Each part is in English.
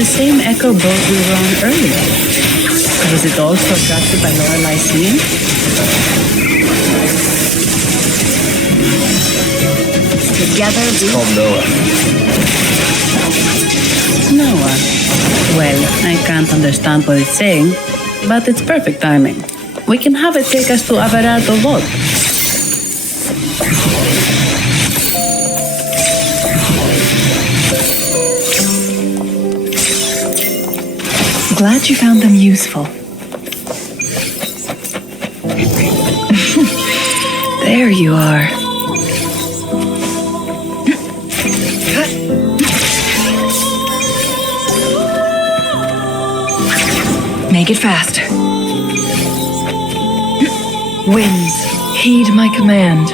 the same echo boat we were on earlier. Was it also attracted by Lorelai's singing? Together we... It's called Noah. Noah. Well, I can't understand what it's saying, but it's perfect timing. We can have it take us to Averardo Vault. Glad you found them useful. There you are. Make it fast. Winds, heed my command.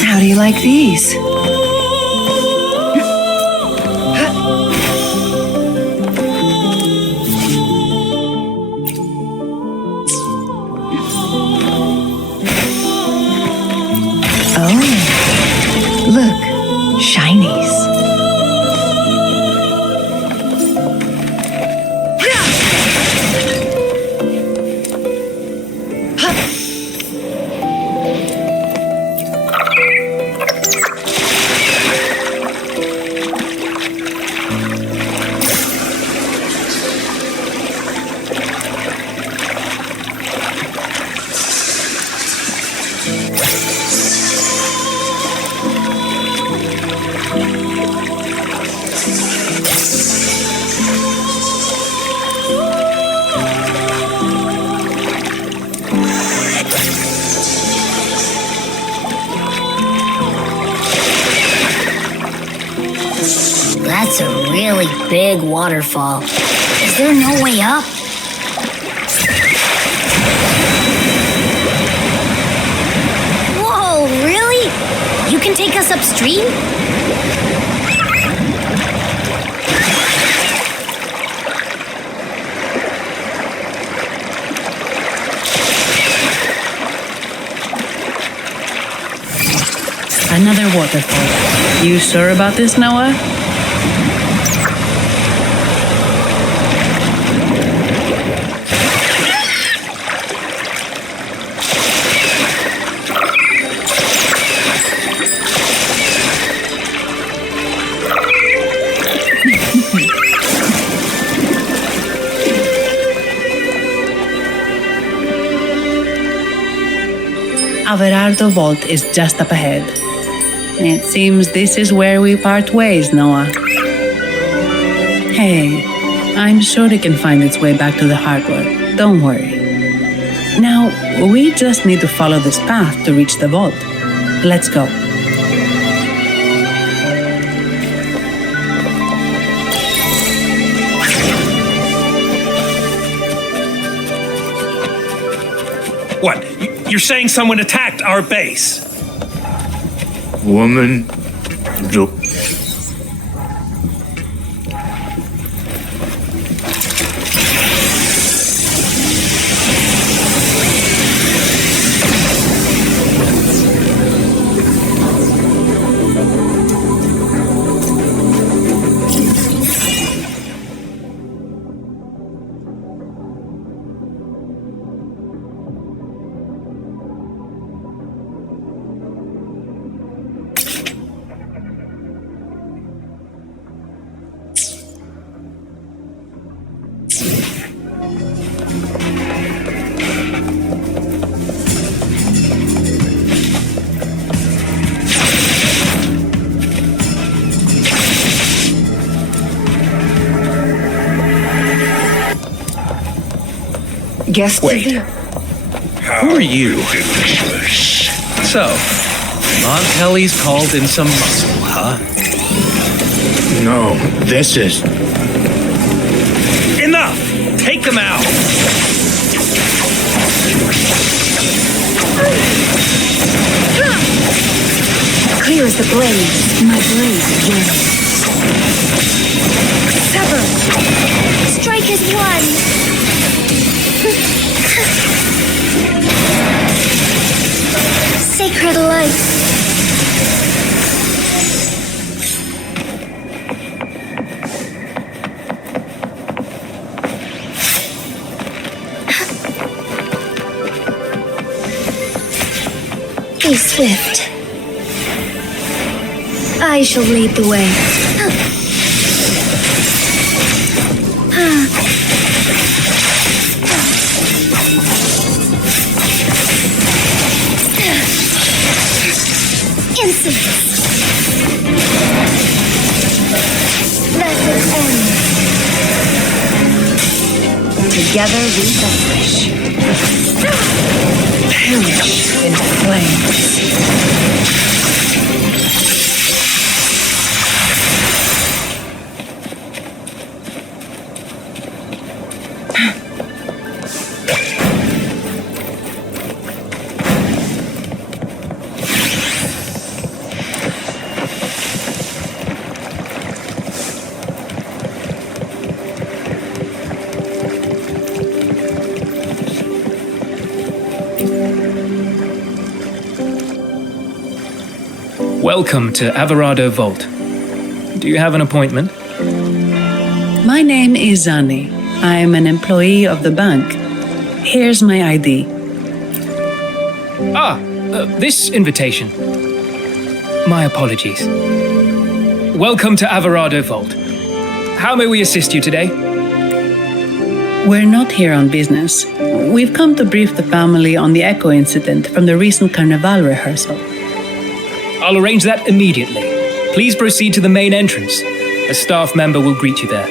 How do you like these? Oh, look, shinies. That's a really big waterfall. Is there no way up? Whoa, really? You can take us upstream? Another waterfall. You sure about this, Noah? Averardo Vault is just up ahead. It seems this is where we part ways, Noah. Hey, I'm sure it can find its way back to the hardware. Don't worry. Now, we just need to follow this path to reach the vault. Let's go. What? You're saying someone attacked our base? Woman. Guests Wait. of the... Who are you? So, Montelli's called in some muscle, huh? No, this is... Enough! Take them out! Clear as the blaze. My blaze again. Sever! swift. I shall lead the way. Insolence. Let it end. Together we vanish. Perish in flames. Welcome to Alvarado Vault. Do you have an appointment? My name is Zani. I'm an employee of the bank. Here's my ID. This invitation. My apologies. Welcome to Alvarado Vault. How may we assist you today? We're not here on business. We've come to brief the family on the echo incident from the recent Carnival rehearsal. I'll arrange that immediately. Please proceed to the main entrance. A staff member will greet you there.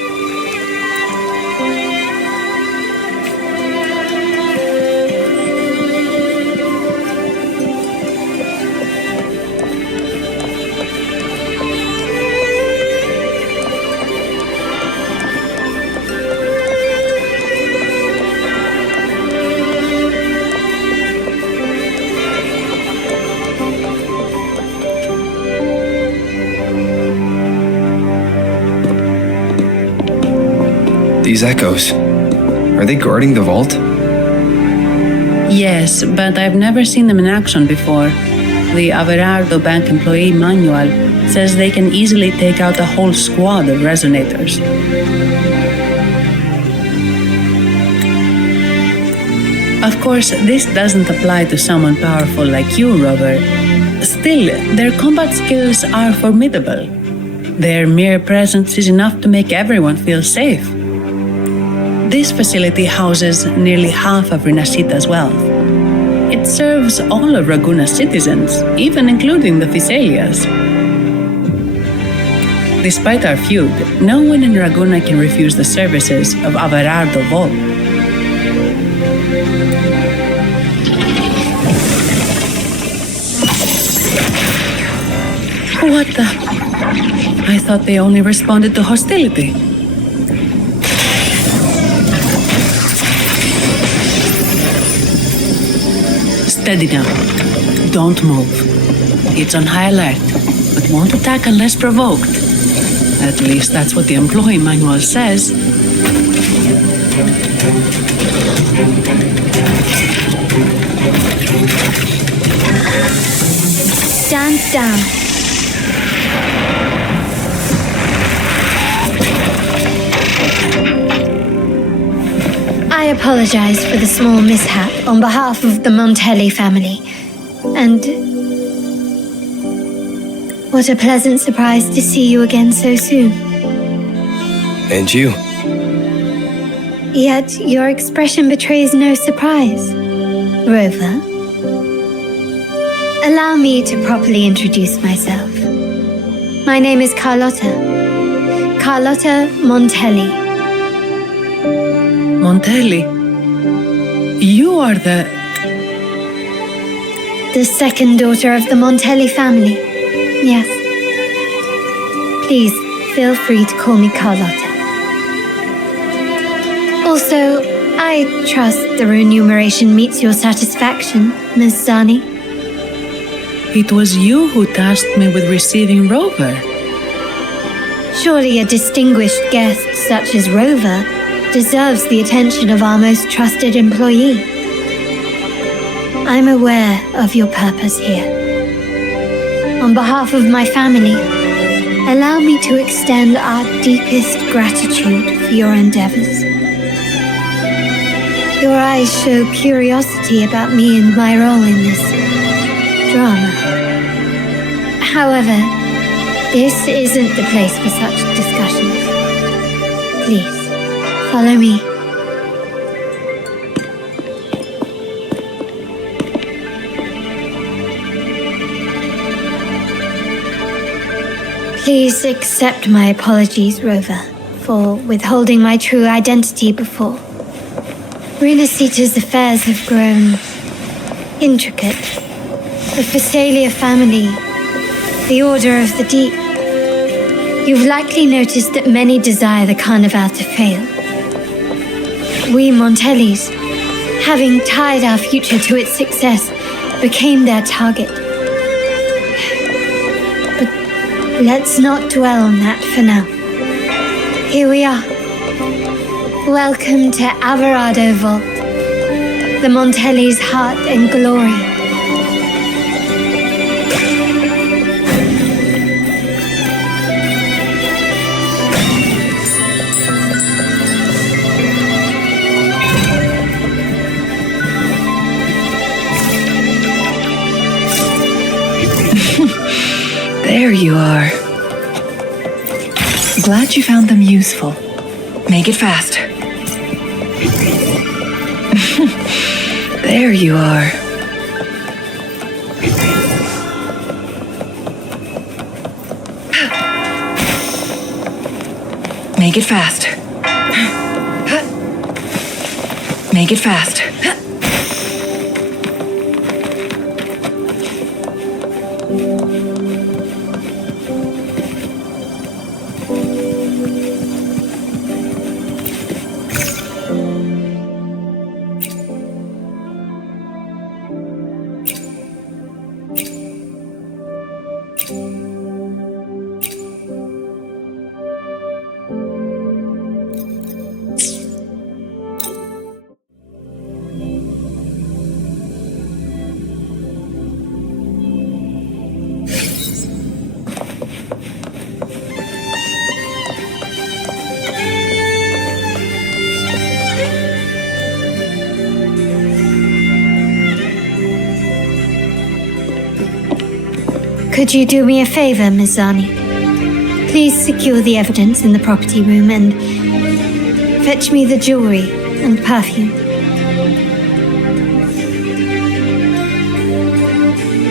These echoes, are they guarding the vault? Yes, but I've never seen them in action before. The Averardo Bank employee manual says they can easily take out a whole squad of resonators. Of course, this doesn't apply to someone powerful like you, Rover. Still, their combat skills are formidable. Their mere presence is enough to make everyone feel safe. This facility houses nearly half of Rinascita's wealth. It serves all of Raguna's citizens, even including the Thessalias. Despite our feud, no one in Raguna can refuse the services of Averardo Vault. What the? I thought they only responded to hostility. Steady now. Don't move. It's on high alert, but won't attack unless provoked. At least that's what the employee manual says. Stand down. I apologize for the small mishap on behalf of the Montelli family. And what a pleasant surprise to see you again so soon. And you? Yet your expression betrays no surprise. Rover, allow me to properly introduce myself. My name is Carlotta. Carlotta Montelli. Montelli, you are the second daughter of the Montelli family. Yes. Please, feel free to call me Carlotta. Also, I trust the remuneration meets your satisfaction, Miss Zani. It was you who tasked me with receiving Rover. Surely a distinguished guest such as Rover deserves the attention of our most trusted employee. I'm aware of your purpose here. On behalf of my family, allow me to extend our deepest gratitude for your endeavors. Your eyes show curiosity about me and my role in this. drama. However, this isn't the place for such discussions. Please, follow me. Please accept my apologies, Rover, for withholding my true identity before. Rinascita's affairs have grown intricate. The Phasalia family, the Order of the Deep. You've likely noticed that many desire the Carnival to fail. We Montellis, having tied our future to its success, became their target. But let's not dwell on that for now. Here we are. Welcome to Alvarado Vault, the Montellis' heart and glory. There you are. Glad you found them useful. Make it fast. There you are. Make it fast. Make it fast. Could you do me a favor, Miss Zani? Please secure the evidence in the property room and fetch me the jewelry and perfume.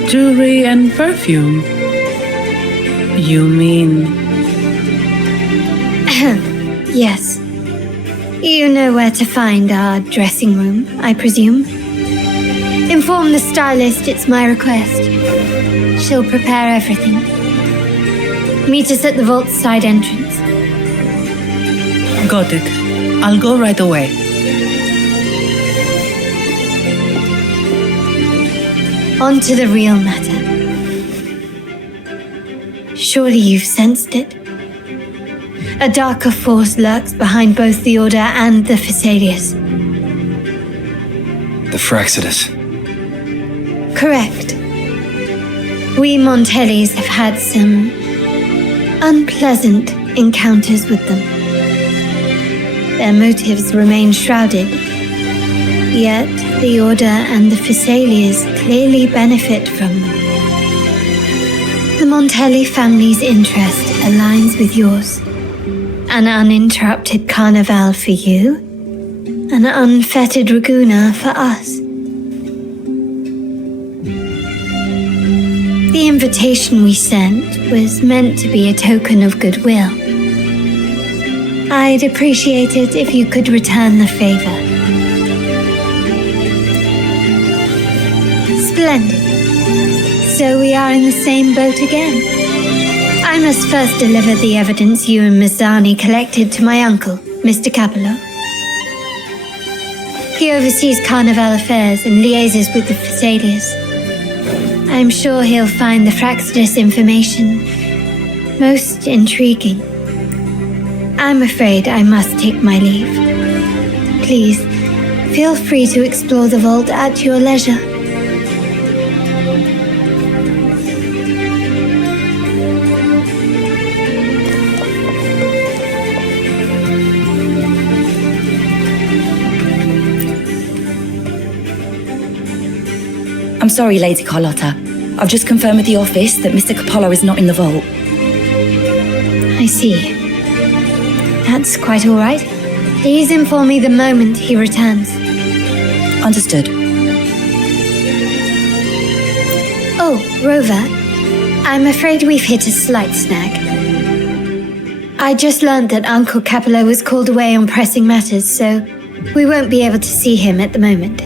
Jewelry and perfume? You mean... Yes. You know where to find our dressing room, I presume? Inform the stylist it's my request. She'll prepare everything. Meet us at the vault's side entrance. Got it. I'll go right away. On to the real matter. Surely you've sensed it. A darker force lurks behind both the Order and the Phasalias. The Fraxidus. Correct. We Montellis have had some unpleasant encounters with them. Their motives remain shrouded, yet the Order and the Phasalias clearly benefit from them. The Montelli family's interest aligns with yours. An uninterrupted carnival for you, an unfettered Raguna for us. The invitation we sent was meant to be a token of goodwill. I'd appreciate it if you could return the favor. Splendid. So we are in the same boat again. I must first deliver the evidence you and Miss Zani collected to my uncle, Mr. Capello. He oversees Carnival affairs and liaises with the Phasalias. I'm sure he'll find the Fraxidus information most intriguing. I'm afraid I must take my leave. Please, feel free to explore the vault at your leisure. I'm sorry, Lady Carlotta. I've just confirmed with the office that Mr. Capello is not in the vault. I see. That's quite all right. Please inform me the moment he returns. Understood. Oh, Rover, I'm afraid we've hit a slight snag. I just learned that Uncle Capello was called away on pressing matters, so we won't be able to see him at the moment.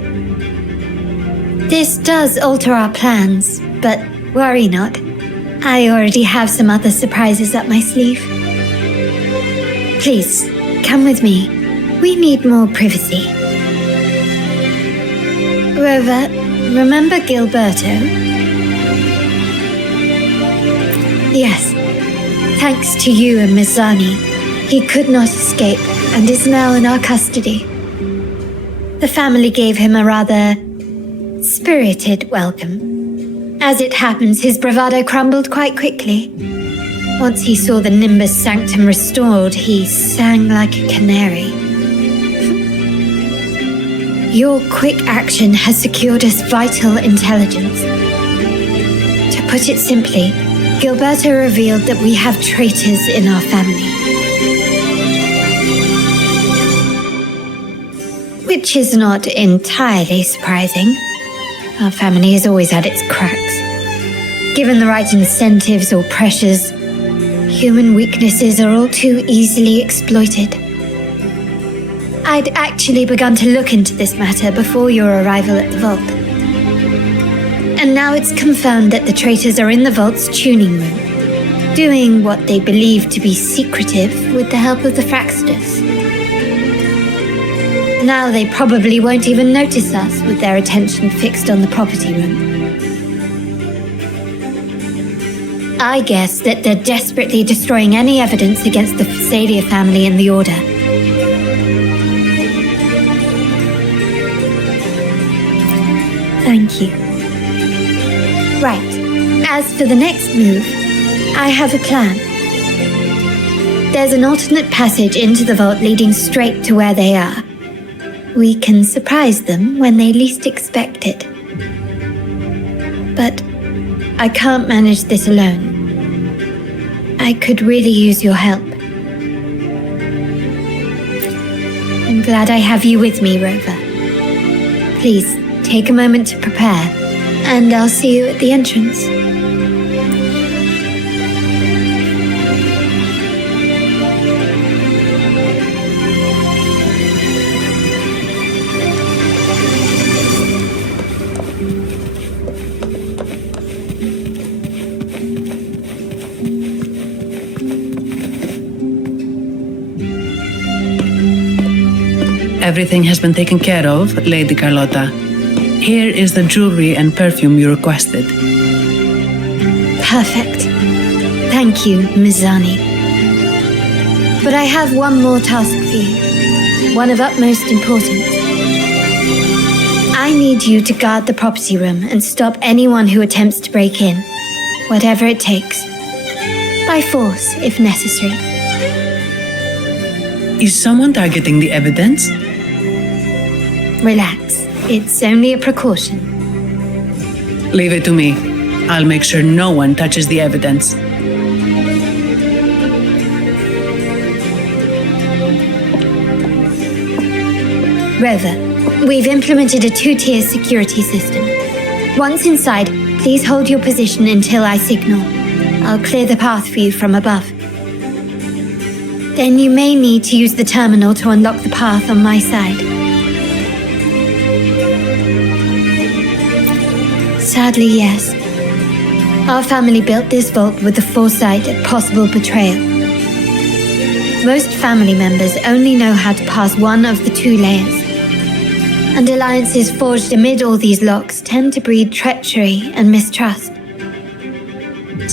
This does alter our plans, but worry not. I already have some other surprises up my sleeve. Please, come with me. We need more privacy. Rover, remember Gilberto? Yes. Thanks to you and Miss Zani, he could not escape and is now in our custody. The family gave him a rather spirited welcome. As it happens, his bravado crumbled quite quickly. Once he saw the Nimbus Sanctum restored, he sang like a canary. Your quick action has secured us vital intelligence. To put it simply, Gilberto revealed that we have traitors in our family. Which is not entirely surprising. Our family has always had its cracks. Given the right incentives or pressures, human weaknesses are all too easily exploited. I'd actually begun to look into this matter before your arrival at the vault. And now it's confirmed that the traitors are in the vault's tuning room, doing what they believe to be secretive with the help of the Fraxters. Now they probably won't even notice us with their attention fixed on the property room. I guess that they're desperately destroying any evidence against the Phasalia family and the Order. Thank you. Right. As for the next move, I have a plan. There's an alternate passage into the vault leading straight to where they are. We can surprise them when they least expect it. But I can't manage this alone. I could really use your help. I'm glad I have you with me, Rover. Please, take a moment to prepare, and I'll see you at the entrance. Everything has been taken care of, Lady Carlotta. Here is the jewelry and perfume you requested. Perfect. Thank you, Ms. Zani. But I have one more task for you, one of utmost importance. I need you to guard the property room and stop anyone who attempts to break in, whatever it takes. By force, if necessary. Is someone targeting the evidence? Relax. It's only a precaution. Leave it to me. I'll make sure no one touches the evidence. Rover, we've implemented a 2-tier security system. Once inside, please hold your position until I signal. I'll clear the path for you from above. Then you may need to use the terminal to unlock the path on my side. Sadly, yes. Our family built this vault with the foresight of possible betrayal. Most family members only know how to pass one of the 2 layers. And alliances forged amid all these locks tend to breed treachery and mistrust.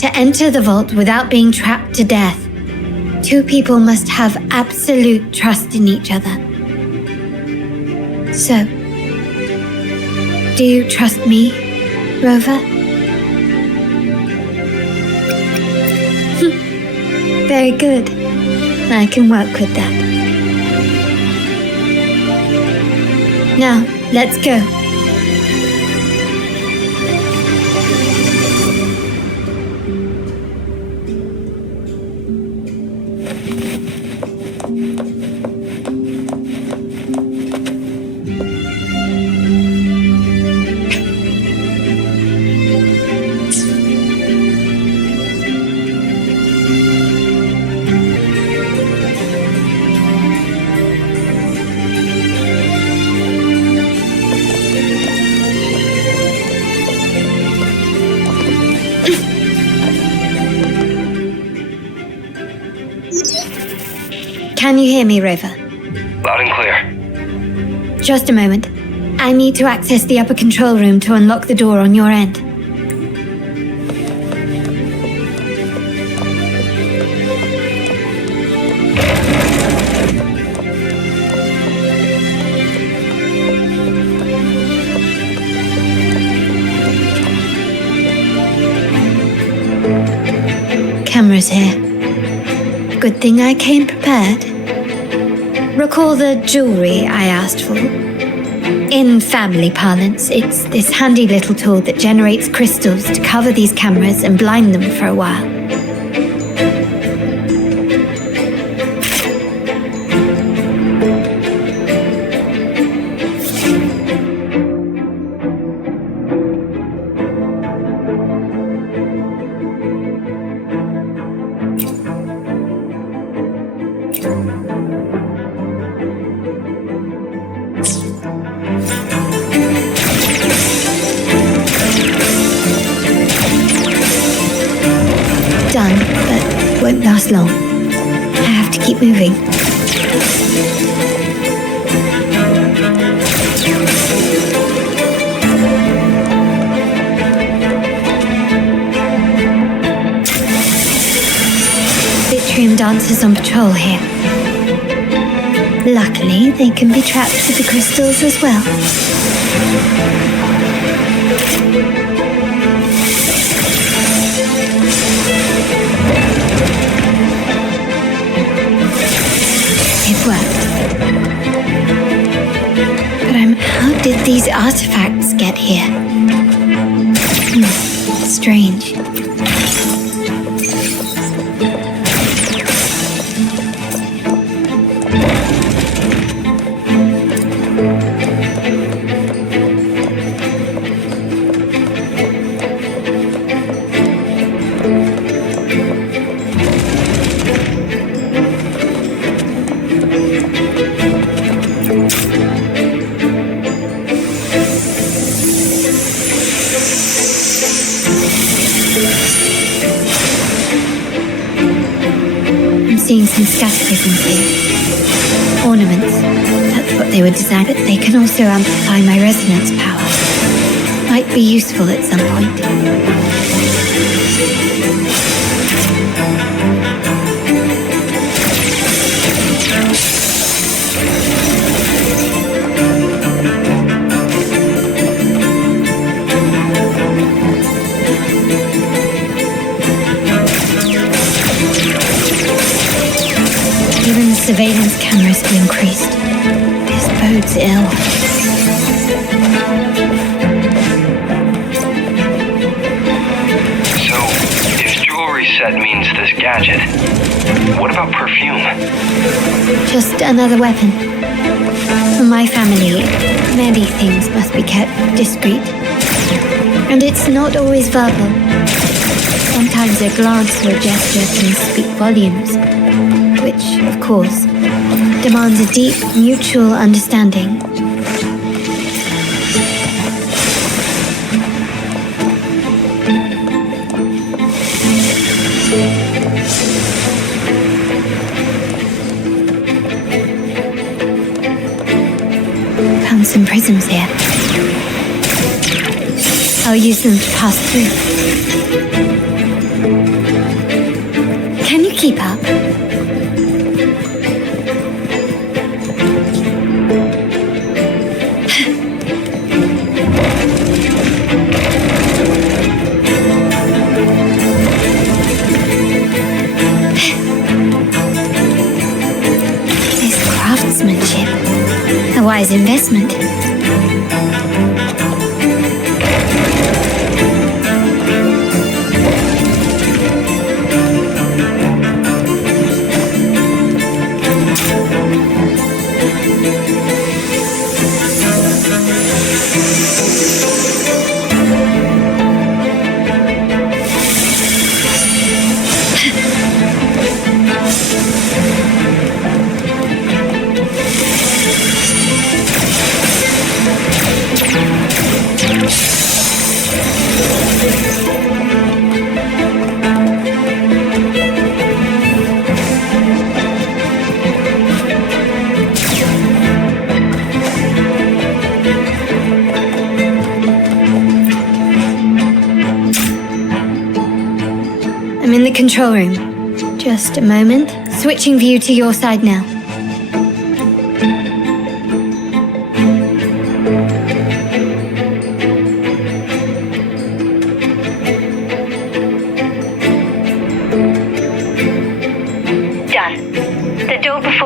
To enter the vault without being trapped to death, 2 people must have absolute trust in each other. So, do you trust me, Rover? Very good. I can work with that. Now, let's go. Can you hear me, Rover? Loud and clear. Just a moment. I need to access the upper control room to unlock the door on your end. Cameras here. Good thing I came prepared. Recall the jewelry I asked for? In family parlance, it's this handy little tool that generates crystals to cover these cameras and blind them for a while. Done, but won't last long. I have to keep moving. Vitrium dancers on patrol here. Luckily, they can be trapped with the crystals as well. It worked. But how did these artifacts get here? Strange. Seeing some scatterisms here. Ornaments. That's what they were designed, but they can also amplify my resonance power. Might be useful at some point. Even the surveillance cameras have increased. This bodes ill. So, if jewelry set means this gadget, what about perfume? Just another weapon. For my family, many things must be kept discreet. And it's not always verbal. Sometimes a glance or a gesture can speak volumes. Which, of course, demands a deep mutual understanding. Found some prisms here. I'll use them to pass through. Can you keep up? A wise investment. control room. Just a moment. Switching view to your side now.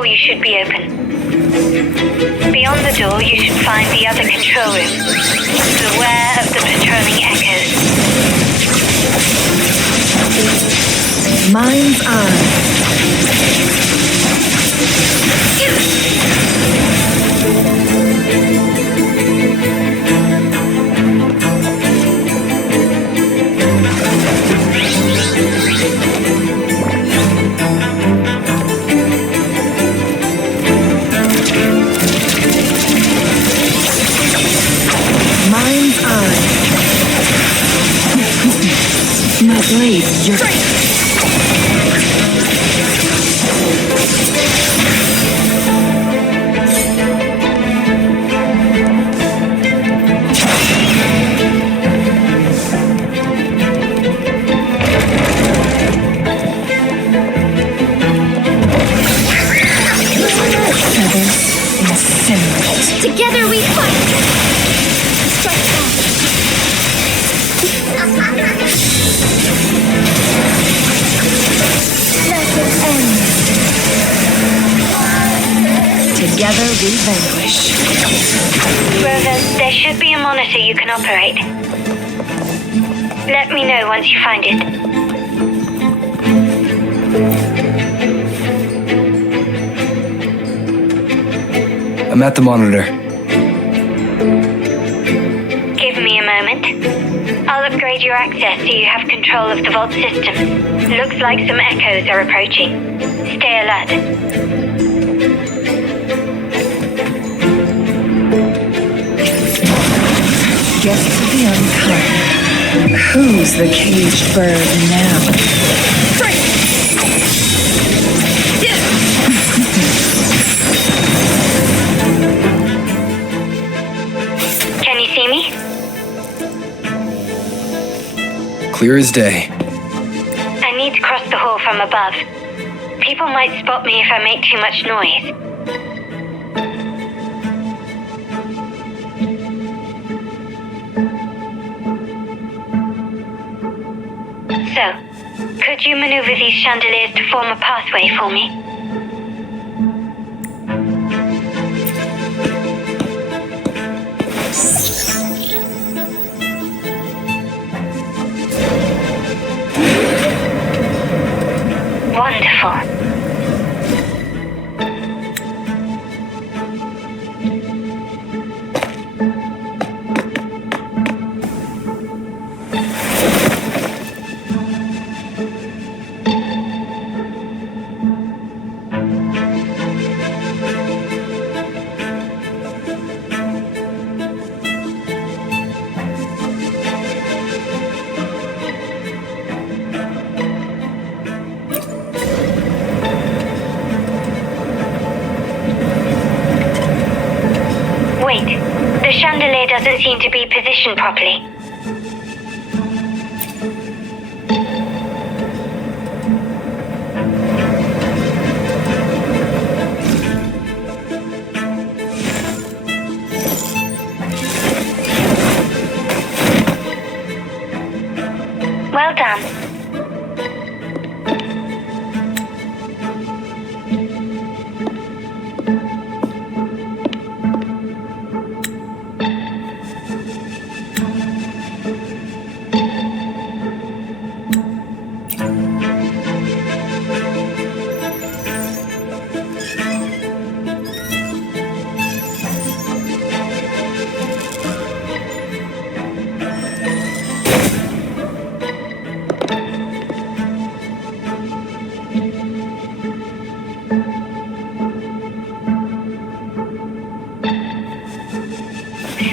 You should be open. Beyond the door, you should find the other control room. Beware of the patrolling echoes. Mind's eye. My blade, you're feathers incinerate. Together we fight! Strike back! Together we vanquish. Rover, there should be a monitor you can operate. Let me know once you find it. I'm at the monitor. Give me a moment. I'll upgrade your access so you have control of the vault system. Looks like some echoes are approaching. Stay alert. Guess to be uncut. Who's the caged bird now? Can you see me? Clear as day. I need to cross the hall from above. People might spot me if I make too much noise. So, could you maneuver these chandeliers to form a pathway for me? Wonderful. Wait, the chandelier doesn't seem to be positioned properly. Well done.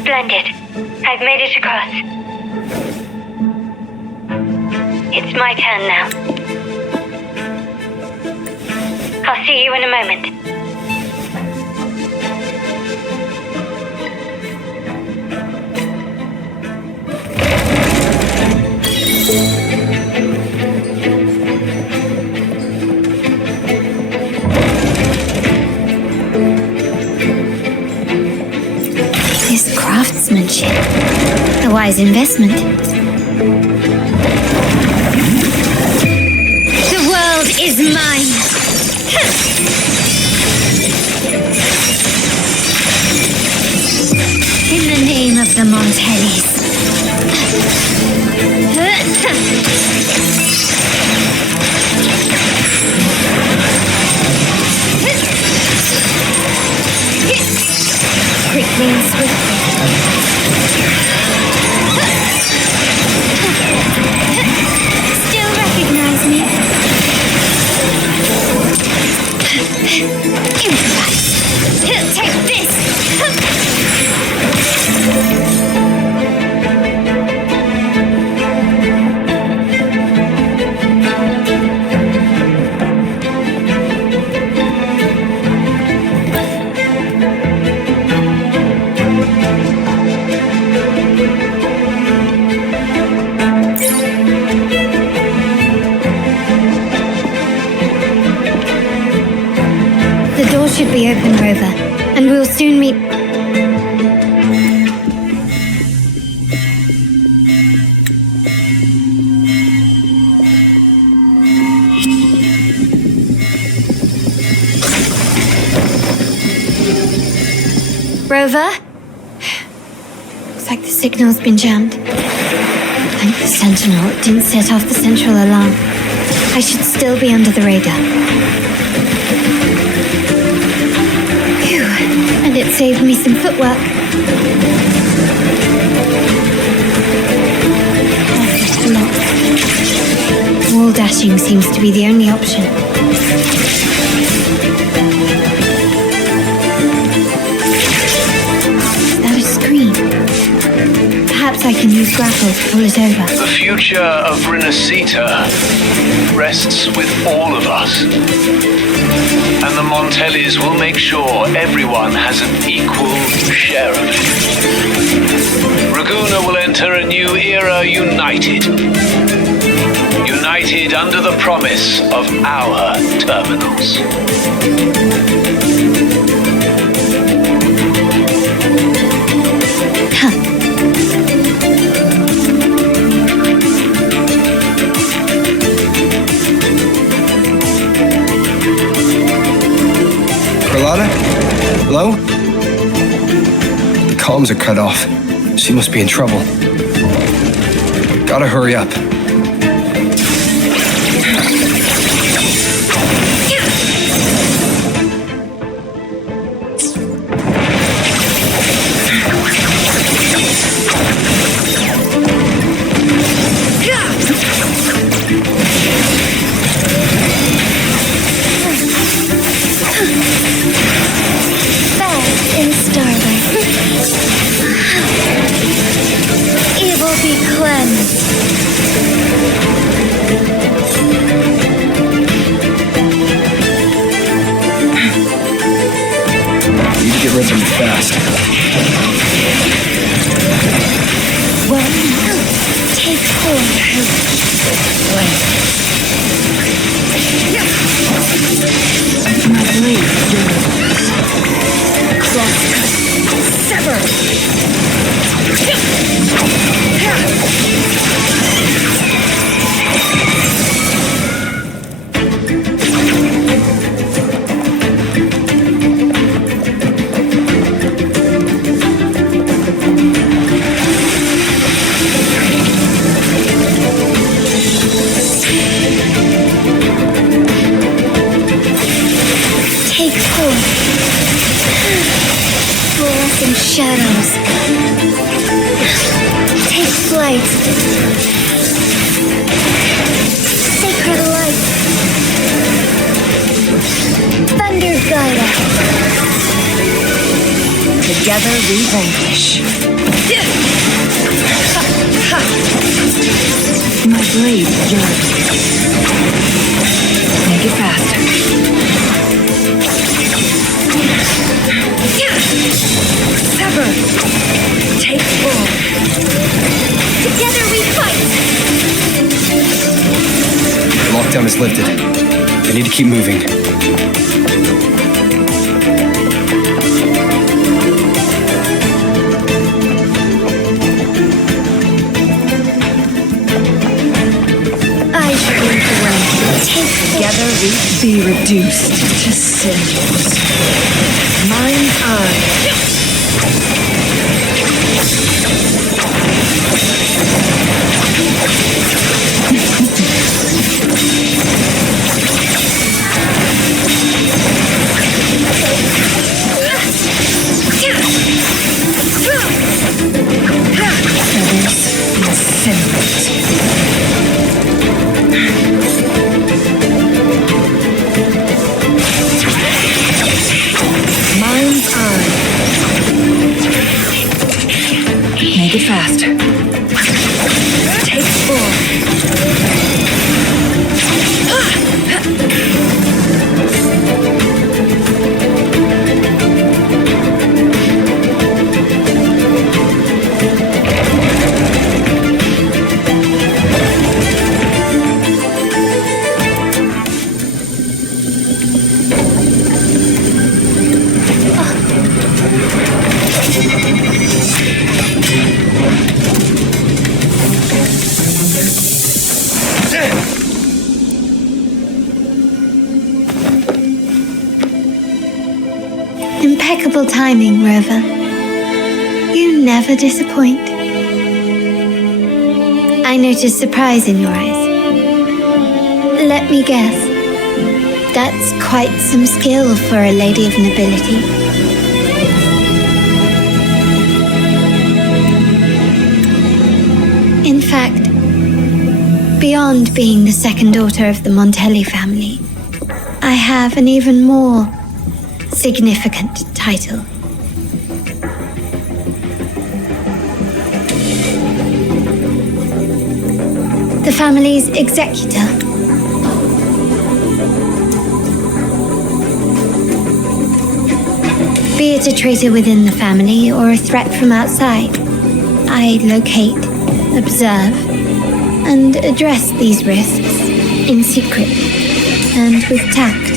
Splendid. I've made it across. It's my turn now. I'll see you in a moment. A wise investment. The world is mine! In the name of the Montellis. Quickly and swiftly. Still recognize me? Improvise. Take this. The door should be open, Rover, and we'll soon meet. Rover? Looks like the signal's been jammed. Thank the Sentinel it didn't set off the central alarm. I should still be under the radar. Phew, and it saved me some footwork. Office locked. Wall dashing seems to be the only option. Is that a screen? Perhaps I can use grapple to pull it over. The future of Rinascita rests with all of us. And the Montellis will make sure everyone has an equal share of it. Raguna will enter a new era united. United under the promise of our terminals. Carlotta? Hello? The comms are cut off. She must be in trouble. Gotta hurry up. In starlight. Evil be cleansed. Need to get rid of them fast. Well, take hold. My blade yearns. Crosscut. Sever. Take hold. Fluorescent shadows. Take flight. Sacred light. Thunder guide us. Together we vanquish. My blade yearns. Make it fast. Sever. Take full. Together we fight. The lockdown is lifted. I need to keep moving. reduced to cinders. Mine eye. Make it fast. Take 4. Impeccable timing, Rover. You never disappoint. I notice surprise in your eyes. Let me guess. That's quite some skill for a lady of nobility. In fact, beyond being the second daughter of the Montelli family, I have an even more significant title. The family's executor. Be it a traitor within the family or a threat from outside, I locate, observe, and address these risks in secret and with tact.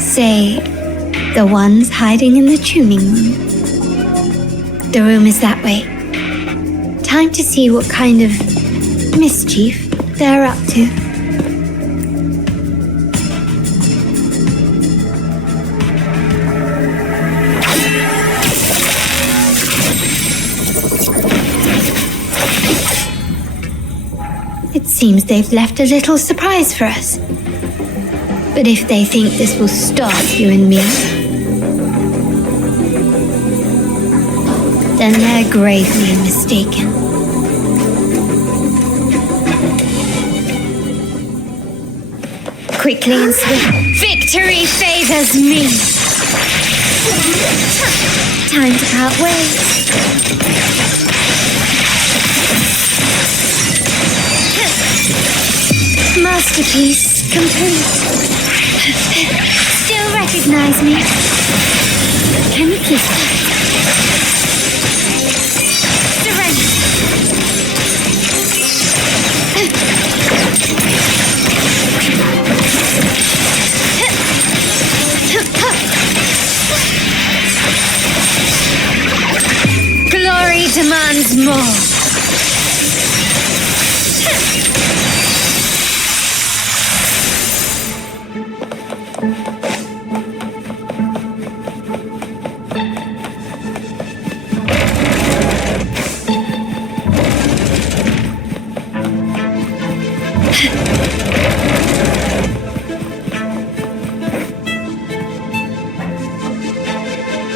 Say, the ones hiding in the tuning room. The room is that way. Time to see what kind of mischief they're up to. It seems they've left a little surprise for us. But if they think this will stop you and me, then they're gravely mistaken. Quickly and swift, victory favors me. Time to part ways. Masterpiece complete. Still recognize me? Can you kiss me? Surrender. Glory demands more.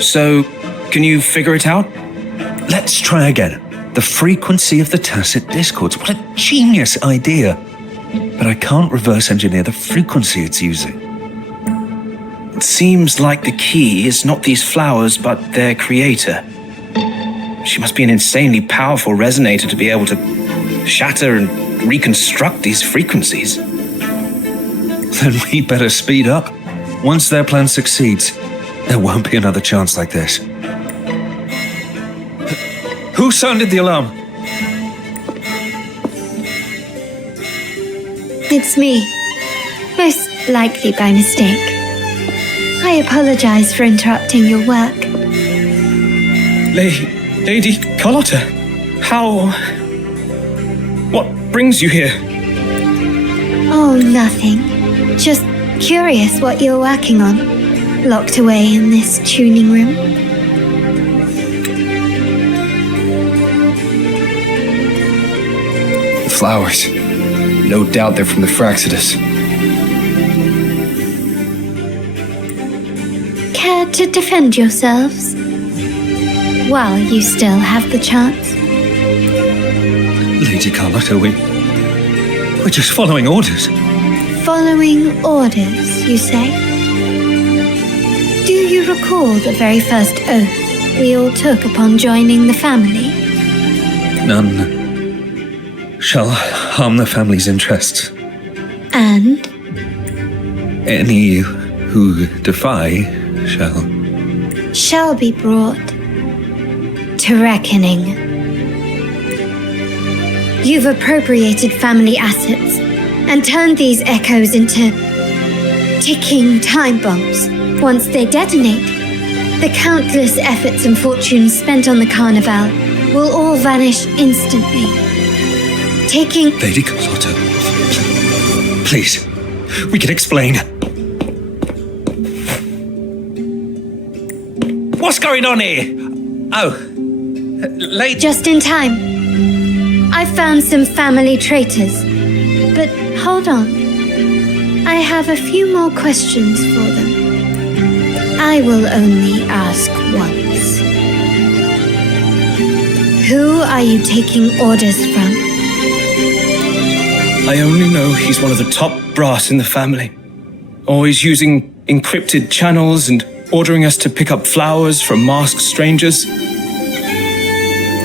So, can you figure it out? Let's try again. The frequency of the tacit discords. What a genius idea. But I can't reverse engineer the frequency it's using. It seems like the key is not these flowers, but their creator. She must be an insanely powerful resonator to be able to shatter and reconstruct these frequencies. Then we better speed up. Once their plan succeeds, there won't be another chance like this. Who sounded the alarm? It's me. Most likely by mistake. I apologize for interrupting your work. Lady Carlotta, how... What brings you here? Oh, nothing. Just Curious what you're working on, locked away in this tuning room. The flowers. No doubt they're from the Fraxidus. Care to defend yourselves? While you still have the chance. Lady Carlotta, we're just following orders. Following orders, you say? Do you recall the very first oath we all took upon joining the family? None shall harm the family's interests. And? Any who defy shall be brought to reckoning. You've appropriated family assets and turned these echoes into ticking time bombs. Once they detonate, the countless efforts and fortunes spent on the Carnival will all vanish instantly. Taking... Lady Carlotta, please, we can explain. What's going on here? Oh, lady... Just in time. I found some family traitors. But hold on. I have a few more questions for them. I will only ask once. Who are you taking orders from? I only know he's one of the top brass in the family. Always using encrypted channels and ordering us to pick up flowers from masked strangers.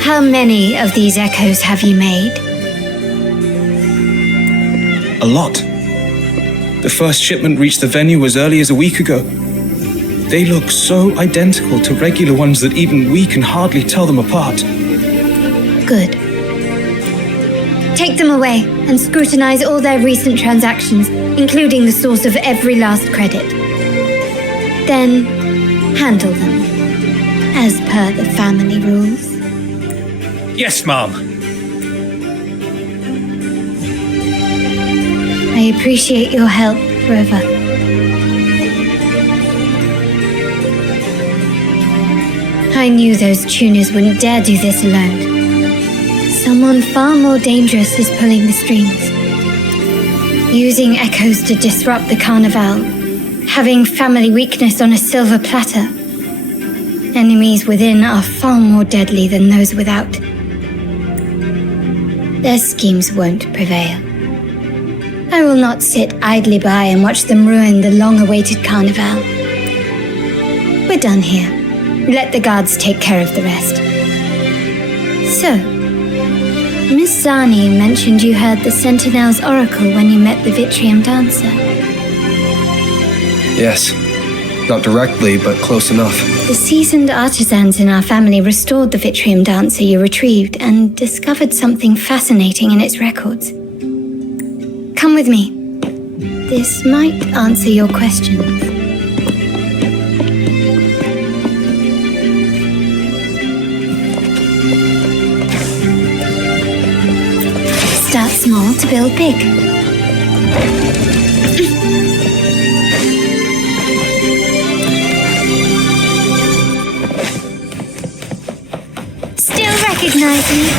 How many of these echoes have you made? A lot. The first shipment reached the venue as early as a week ago. They look so identical to regular ones that even we can hardly tell them apart. Good. Take them away and scrutinize all their recent transactions, including the source of every last credit. Then handle them, as per the family rules. Yes, Mom. I appreciate your help, Rover. I knew those tuners wouldn't dare do this alone. Someone far more dangerous is pulling the strings. Using echoes to disrupt the Carnival. Having family weakness on a silver platter. Enemies within are far more deadly than those without. Their schemes won't prevail. I will not sit idly by and watch them ruin the long-awaited Carnival. We're done here. Let the guards take care of the rest. So, Miss Zani mentioned you heard the Sentinel's oracle when you met the Vitrium Dancer. Yes. Not directly, but close enough. The seasoned artisans in our family restored the Vitrium Dancer you retrieved and discovered something fascinating in its records. Come with me. This might answer your questions. Start small to build big. Still recognize me?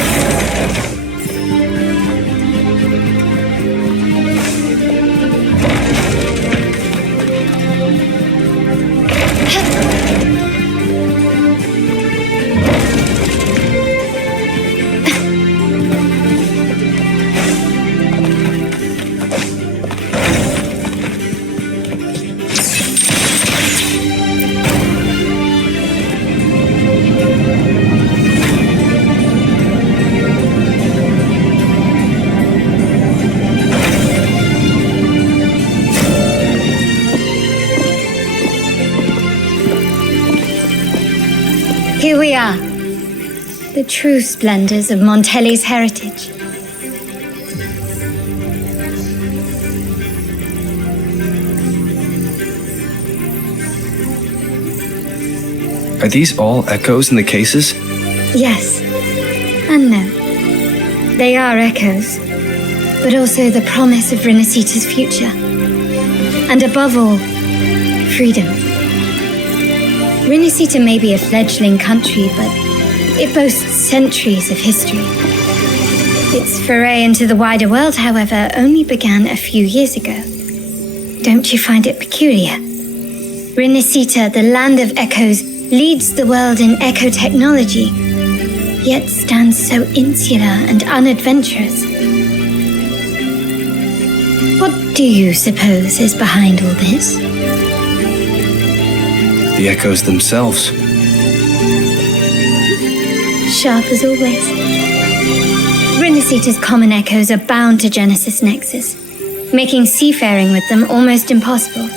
Here we are, the true splendors of Montelli's heritage. Are these all echoes in the cases? Yes, and no. They are echoes, but also the promise of Rinascita's future. and above all, freedom. Rinascita may be a fledgling country, but it boasts centuries of history. Its foray into the wider world, however, only began a few years ago. Don't you find it peculiar? Rinascita, the land of echoes, leads the world in echo technology, yet stands so insular and unadventurous. What do you suppose is behind all this? The echoes themselves. Sharp as always. Rinascita's common echoes are bound to Genesis Nexus, making seafaring with them almost impossible.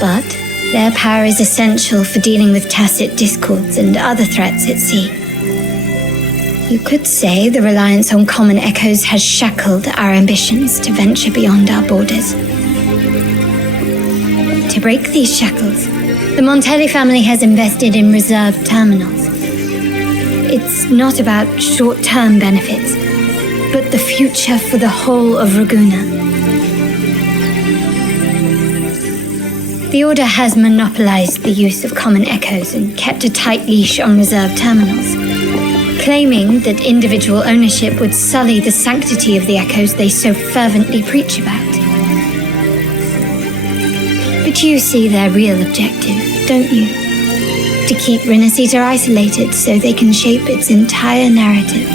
But their power is essential for dealing with tacit discords and other threats at sea. You could say the reliance on common echoes has shackled our ambitions to venture beyond our borders. To break these shackles, the Montelli family has invested in reserve terminals. It's not about short-term benefits, but the future for the whole of Ragusa. The Order has monopolized the use of common echoes and kept a tight leash on reserve terminals, claiming that individual ownership would sully the sanctity of the echoes they so fervently preach about. But you see their real objective, don't you? To keep Rinascita isolated so they can shape its entire narrative.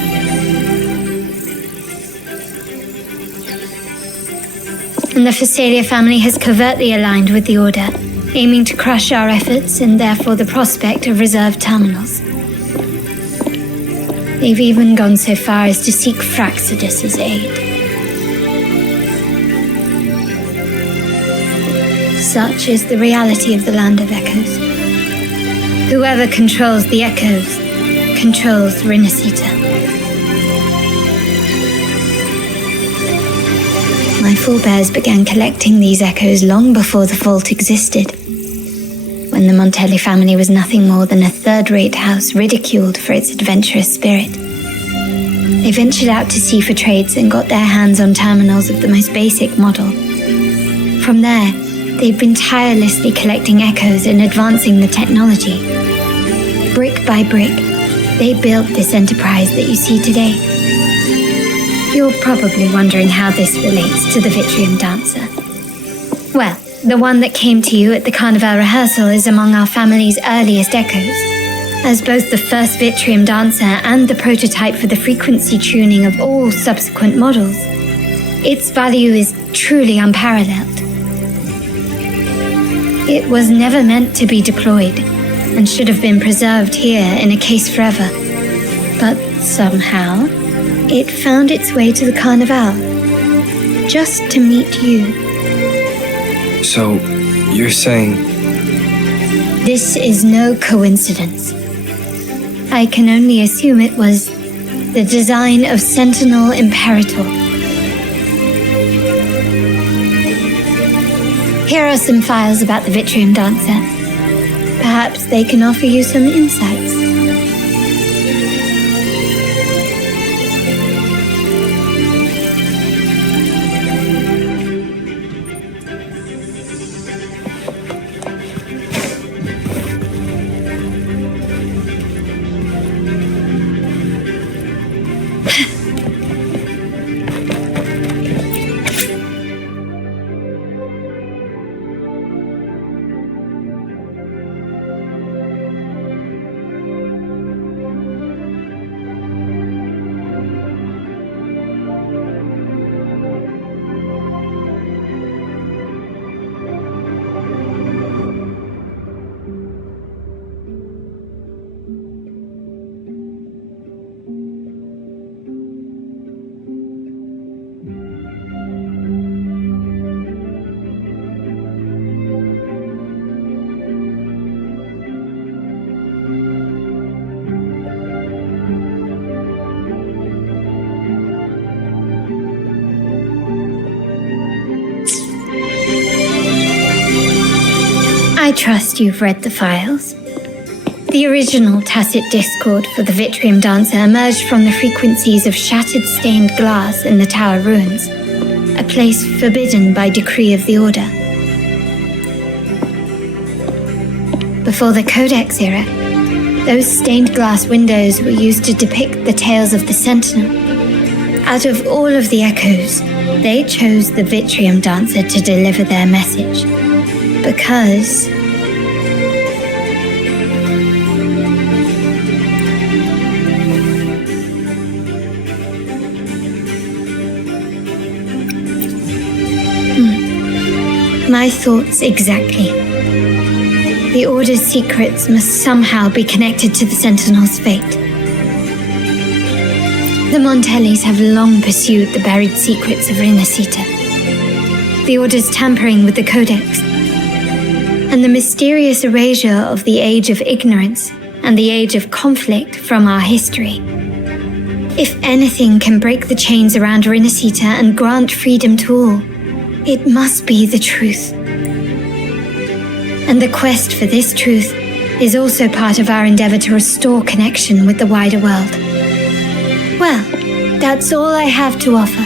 And the Phasalia family has covertly aligned with the Order, aiming to crush our efforts and therefore the prospect of reserve terminals. They've even gone so far as to seek Fraxidus's aid. Such is the reality of the Land of Echoes. Whoever controls the echoes controls Rinascita. My forebears began collecting these echoes long before the vault existed, when the Montelli family was nothing more than a third-rate house ridiculed for its adventurous spirit. They ventured out to sea for trades and got their hands on terminals of the most basic model. From there, they've been tirelessly collecting echoes and advancing the technology. Brick by brick, they built this enterprise that you see today. You're probably wondering how this relates to the Vitrium Dancer. Well, the one that came to you at the Carnival rehearsal is among our family's earliest echoes. As both the first Vitrium Dancer and the prototype for the frequency tuning of all subsequent models, its value is truly unparalleled. It was never meant to be deployed, and should have been preserved here in a case forever. But somehow, it found its way to the Carnival, just to meet you. So, you're saying... This is no coincidence. I can only assume it was the design of Sentinel Imperator. Here are some files about the Vitrium Dancer. Perhaps they can offer you some insights. I trust you've read the files. The original tacit discord for the Vitrium Dancer emerged from the frequencies of shattered stained glass in the tower ruins, a place forbidden by decree of the Order. Before the Codex era, those stained glass windows were used to depict the tales of the Sentinel. Out of all of the echoes, they chose the Vitrium Dancer to deliver their message. Because... My thoughts exactly. The Order's secrets must somehow be connected to the Sentinel's fate. The Montellis have long pursued the buried secrets of Rinascita. The Order's tampering with the Codex, and the mysterious erasure of the Age of Ignorance and the Age of Conflict from our history. If anything can break the chains around Rinascita and grant freedom to all, it must be the truth. And the quest for this truth is also part of our endeavor to restore connection with the wider world. Well, that's all I have to offer.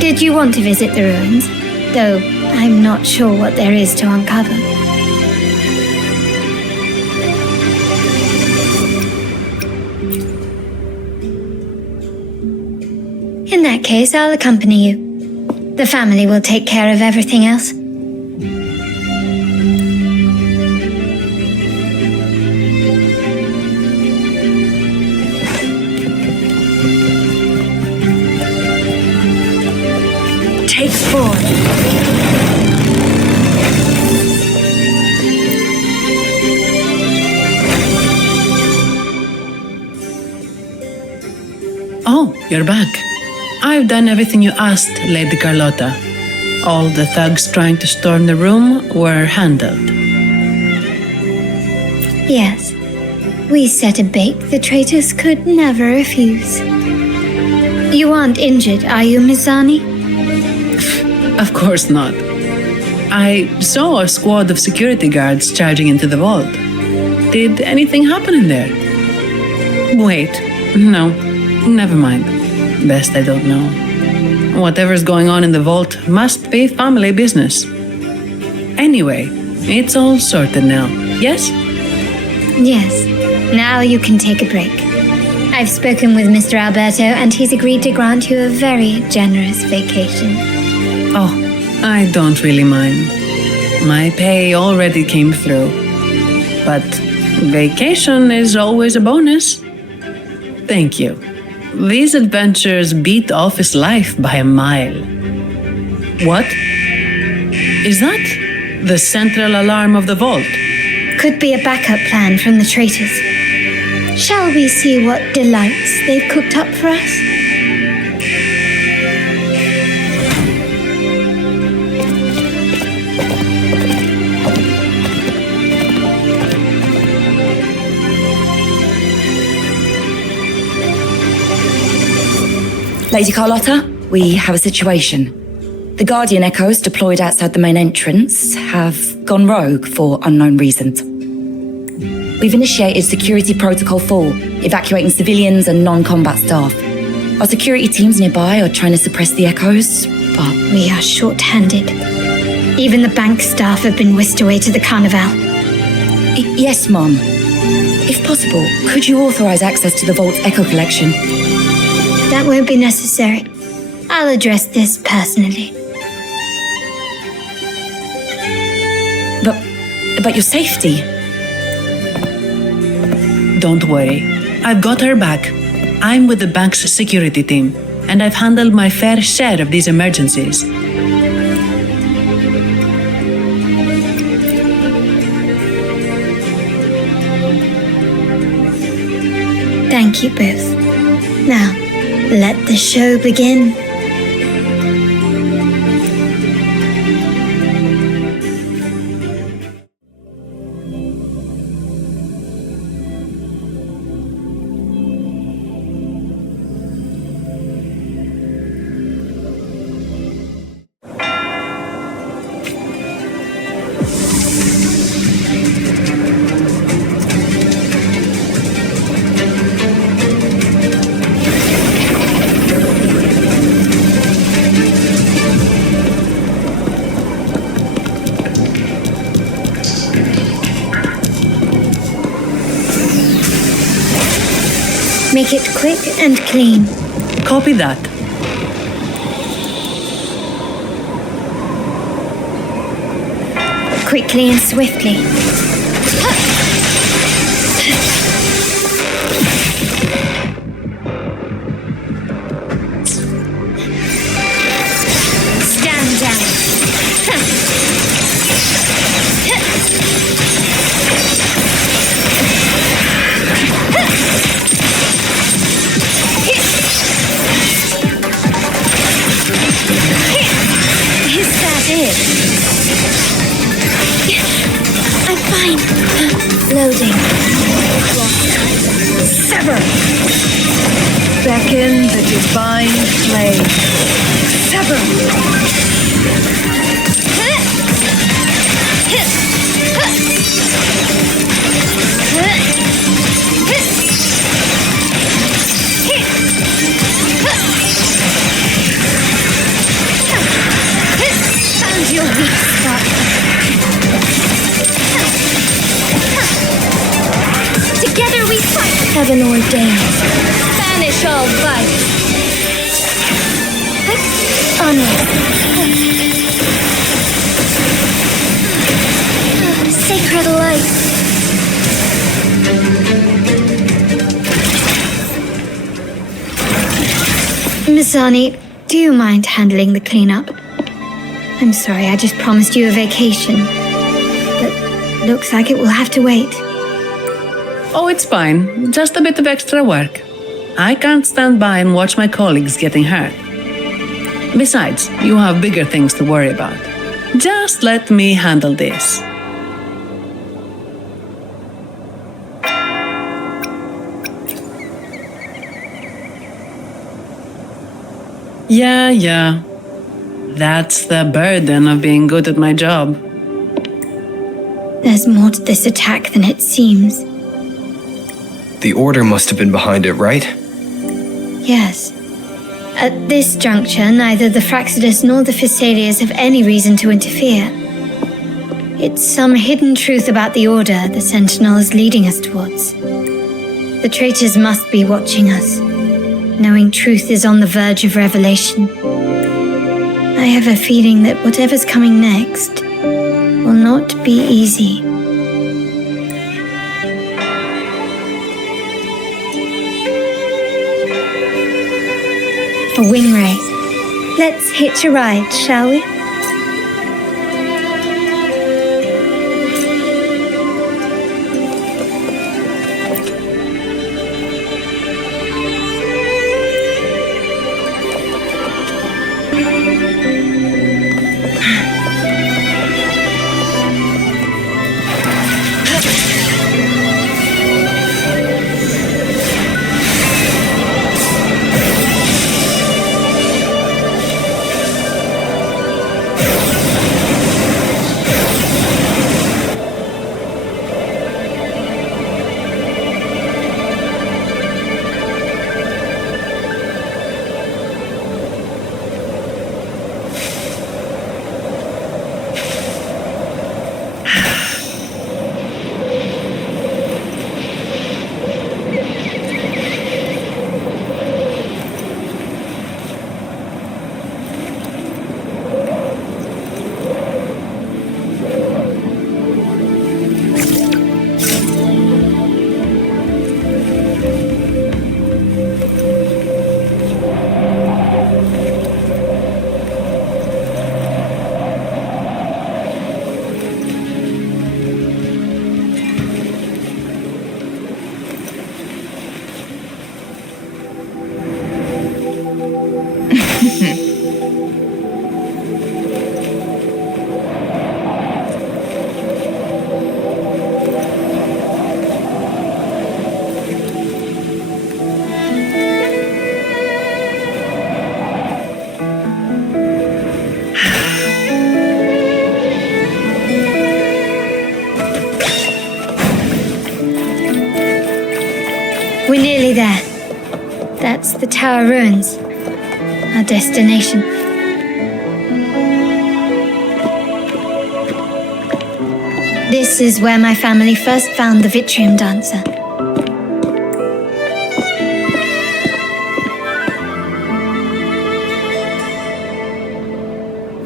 Did you want to visit the ruins? Though I'm not sure what there is to uncover. In that case, I'll accompany you. The family will take care of everything else. Take 4. Oh, you're back. I've done everything you asked, Lady Carlotta. All the thugs trying to storm the room were handled. Yes, we set a bait the traitors could never refuse. You aren't injured, are you, Miss Zani? Of course not. I saw a squad of security guards charging into the vault. Did anything happen in there? Wait, no, never mind. Best I don't know. Whatever's going on in the vault must be family business. Anyway, it's all sorted now, yes? Yes, now you can take a break. I've spoken with Mr. Alberto and he's agreed to grant you a very generous vacation. Oh, I don't really mind. My pay already came through. But vacation is always a bonus. Thank you. These adventures beat office life by a mile. What? Is that the central alarm of the vault? Could be a backup plan from the traitors. Shall we see what delights they've cooked up for us? Lady Carlotta, we have a situation. The Guardian Echoes deployed outside the main entrance have gone rogue for unknown reasons. We've initiated Security Protocol 4, evacuating civilians and non-combat staff. Our security teams nearby are trying to suppress the Echoes, but we are short-handed. Even the bank staff have been whisked away to the Carnival. Yes, Mum. If possible, could you authorize access to the Vault's Echo collection? That won't be necessary. I'll address this personally. But your safety? Don't worry. I've got her back. I'm with the bank's security team, and I've handled my fair share of these emergencies. Thank you both. Now, let the show begin. Make it quick and clean. Copy that. Quickly and swiftly. Stand down. Is that it? I'm fine. Loading. Sever! Beckon the divine flame. Sever! Found your weak spot. Together we fight. Heaven ordained. Banish all vice. Honor. Sacred light. Miss Arnie, do you mind handling the cleanup? I'm sorry, I just promised you a vacation. But looks like it will have to wait. Oh, it's fine. Just a bit of extra work. I can't stand by and watch my colleagues getting hurt. Besides, you have bigger things to worry about. Just let me handle this. Yeah. That's the burden of being good at my job. There's more to this attack than it seems. The Order must have been behind it, right? Yes. At this juncture, neither the Fraxidus nor the Physaelius have any reason to interfere. It's some hidden truth about the Order the Sentinel is leading us towards. The traitors must be watching us, knowing truth is on the verge of revelation. I have a feeling that whatever's coming next will not be easy. A wing ray. Let's hitch a ride, shall we? We're nearly there. That's the Tower Ruins, our destination. This is where my family first found the Vitrium Dancer.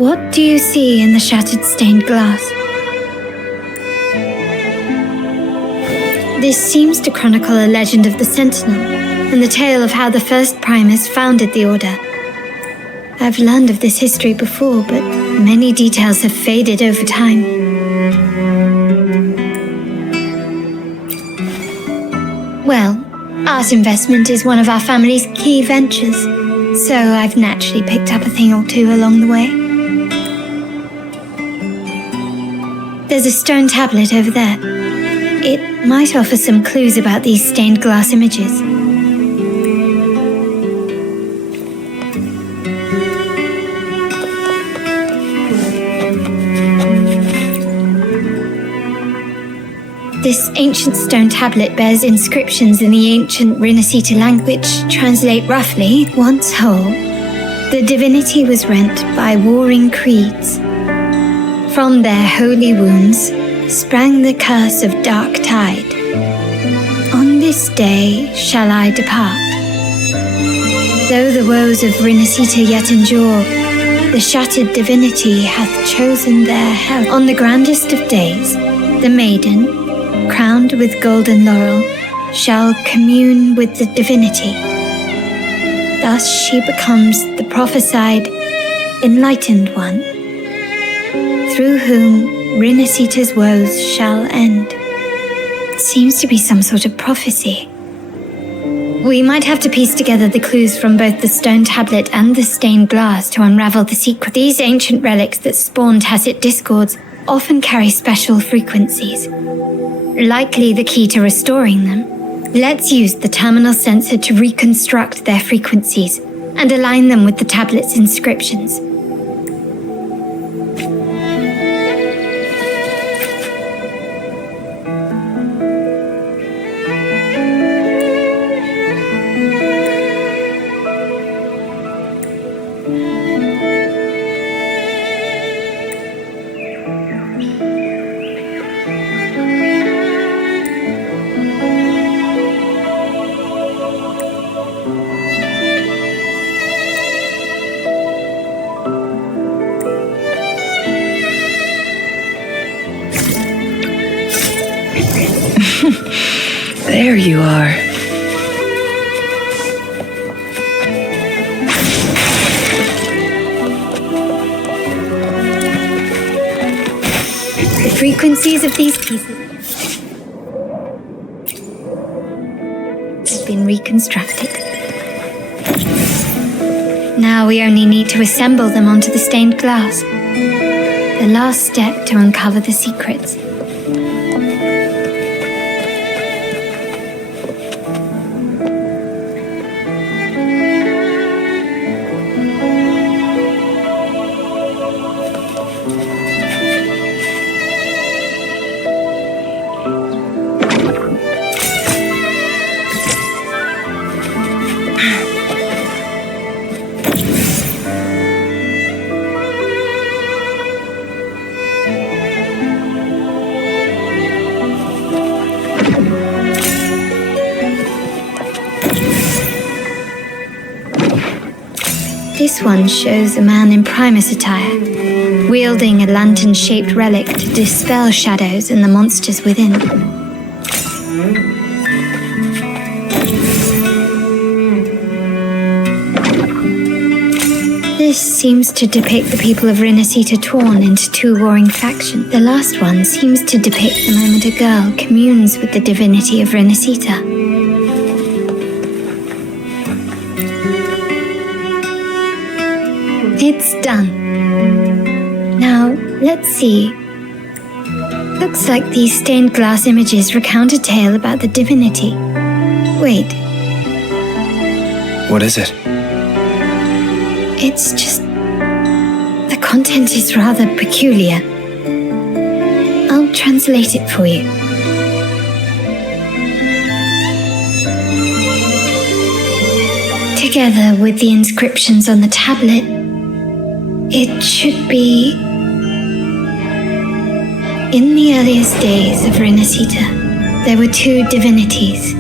What do you see in the shattered stained glass? This seems to chronicle a legend of the Sentinel and the tale of how the first Primus founded the Order. I've learned of this history before, but many details have faded over time. Well, art investment is one of our family's key ventures, so I've naturally picked up a thing or two along the way. There's a stone tablet over there. It might offer some clues about these stained glass images. This ancient stone tablet bears inscriptions in the ancient Rinascita language, which translate roughly, once whole, the divinity was rent by warring creeds. From their holy wounds sprang the curse of dark tide. On this day shall I depart. Though the woes of Rinascita yet endure, the shattered divinity hath chosen their hell. On the grandest of days, the maiden, crowned with golden laurel, shall commune with the divinity. Thus she becomes the prophesied, enlightened one, through whom Rinascita's woes shall end. It seems to be some sort of prophecy. We might have to piece together the clues from both the stone tablet and the stained glass to unravel the secret. These ancient relics that spawn tacit discords often carry special frequencies, likely the key to restoring them. Let's use the terminal sensor to reconstruct their frequencies and align them with the tablet's inscriptions. There you are. The frequencies of these pieces have been reconstructed. Now we only need to assemble them onto the stained glass. The last step to uncover the secrets. This one shows a man in Primus attire, wielding a lantern-shaped relic to dispel shadows and the monsters within. This seems to depict the people of Rinascita torn into two warring factions. The last one seems to depict the moment a girl communes with the divinity of Rinascita. It's done. Now, let's see. Looks like these stained glass images recount a tale about the divinity. Wait. What is it? It's just... the content is rather peculiar. I'll translate it for you. Together with the inscriptions on the tablet, it should be... In the earliest days of Rinascita, there were two divinities.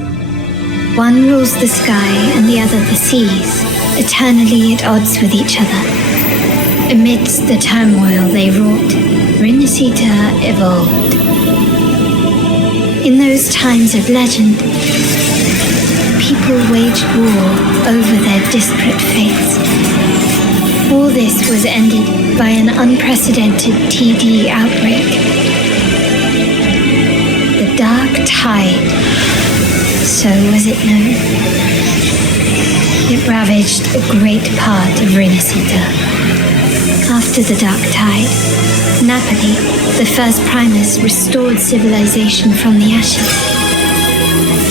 One rules the sky and the other the seas, eternally at odds with each other. Amidst the turmoil they wrought, Rinascita evolved. In those times of legend, people waged war over their disparate fates. All this was ended by an unprecedented TD outbreak. The Dark Tide, so was it known. It ravaged a great part of Rinascita. After the Dark Tide, Napoli, the first Primus, restored civilization from the ashes.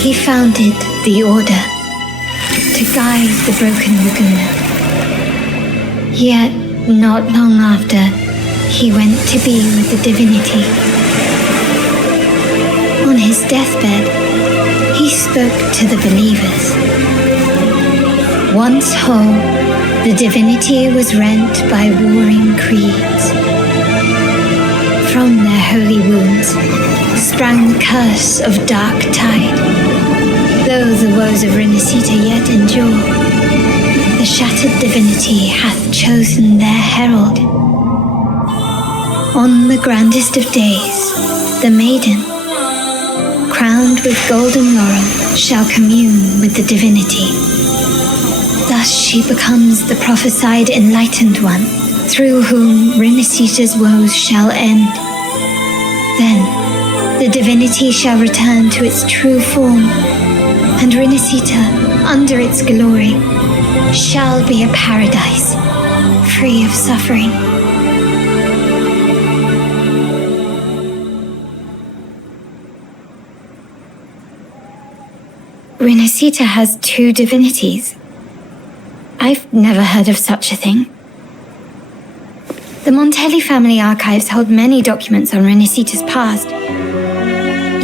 He founded the Order to guide the broken Laguna. Yet, not long after, he went to be with the divinity. On his deathbed, he spoke to the believers. Once whole, the divinity was rent by warring creeds. From their holy wounds sprang the curse of Dark Tide. Though the woes of Rinascita yet endure, the shattered divinity hath chosen their herald. On the grandest of days, the maiden, crowned with golden laurel, shall commune with the divinity. Thus she becomes the prophesied enlightened one, through whom Rinascita's woes shall end. Then, the divinity shall return to its true form, and Rinascita, under its glory, shall be a paradise, free of suffering. Rinascita has two divinities. I've never heard of such a thing. The Montelli family archives hold many documents on Rinascita's past,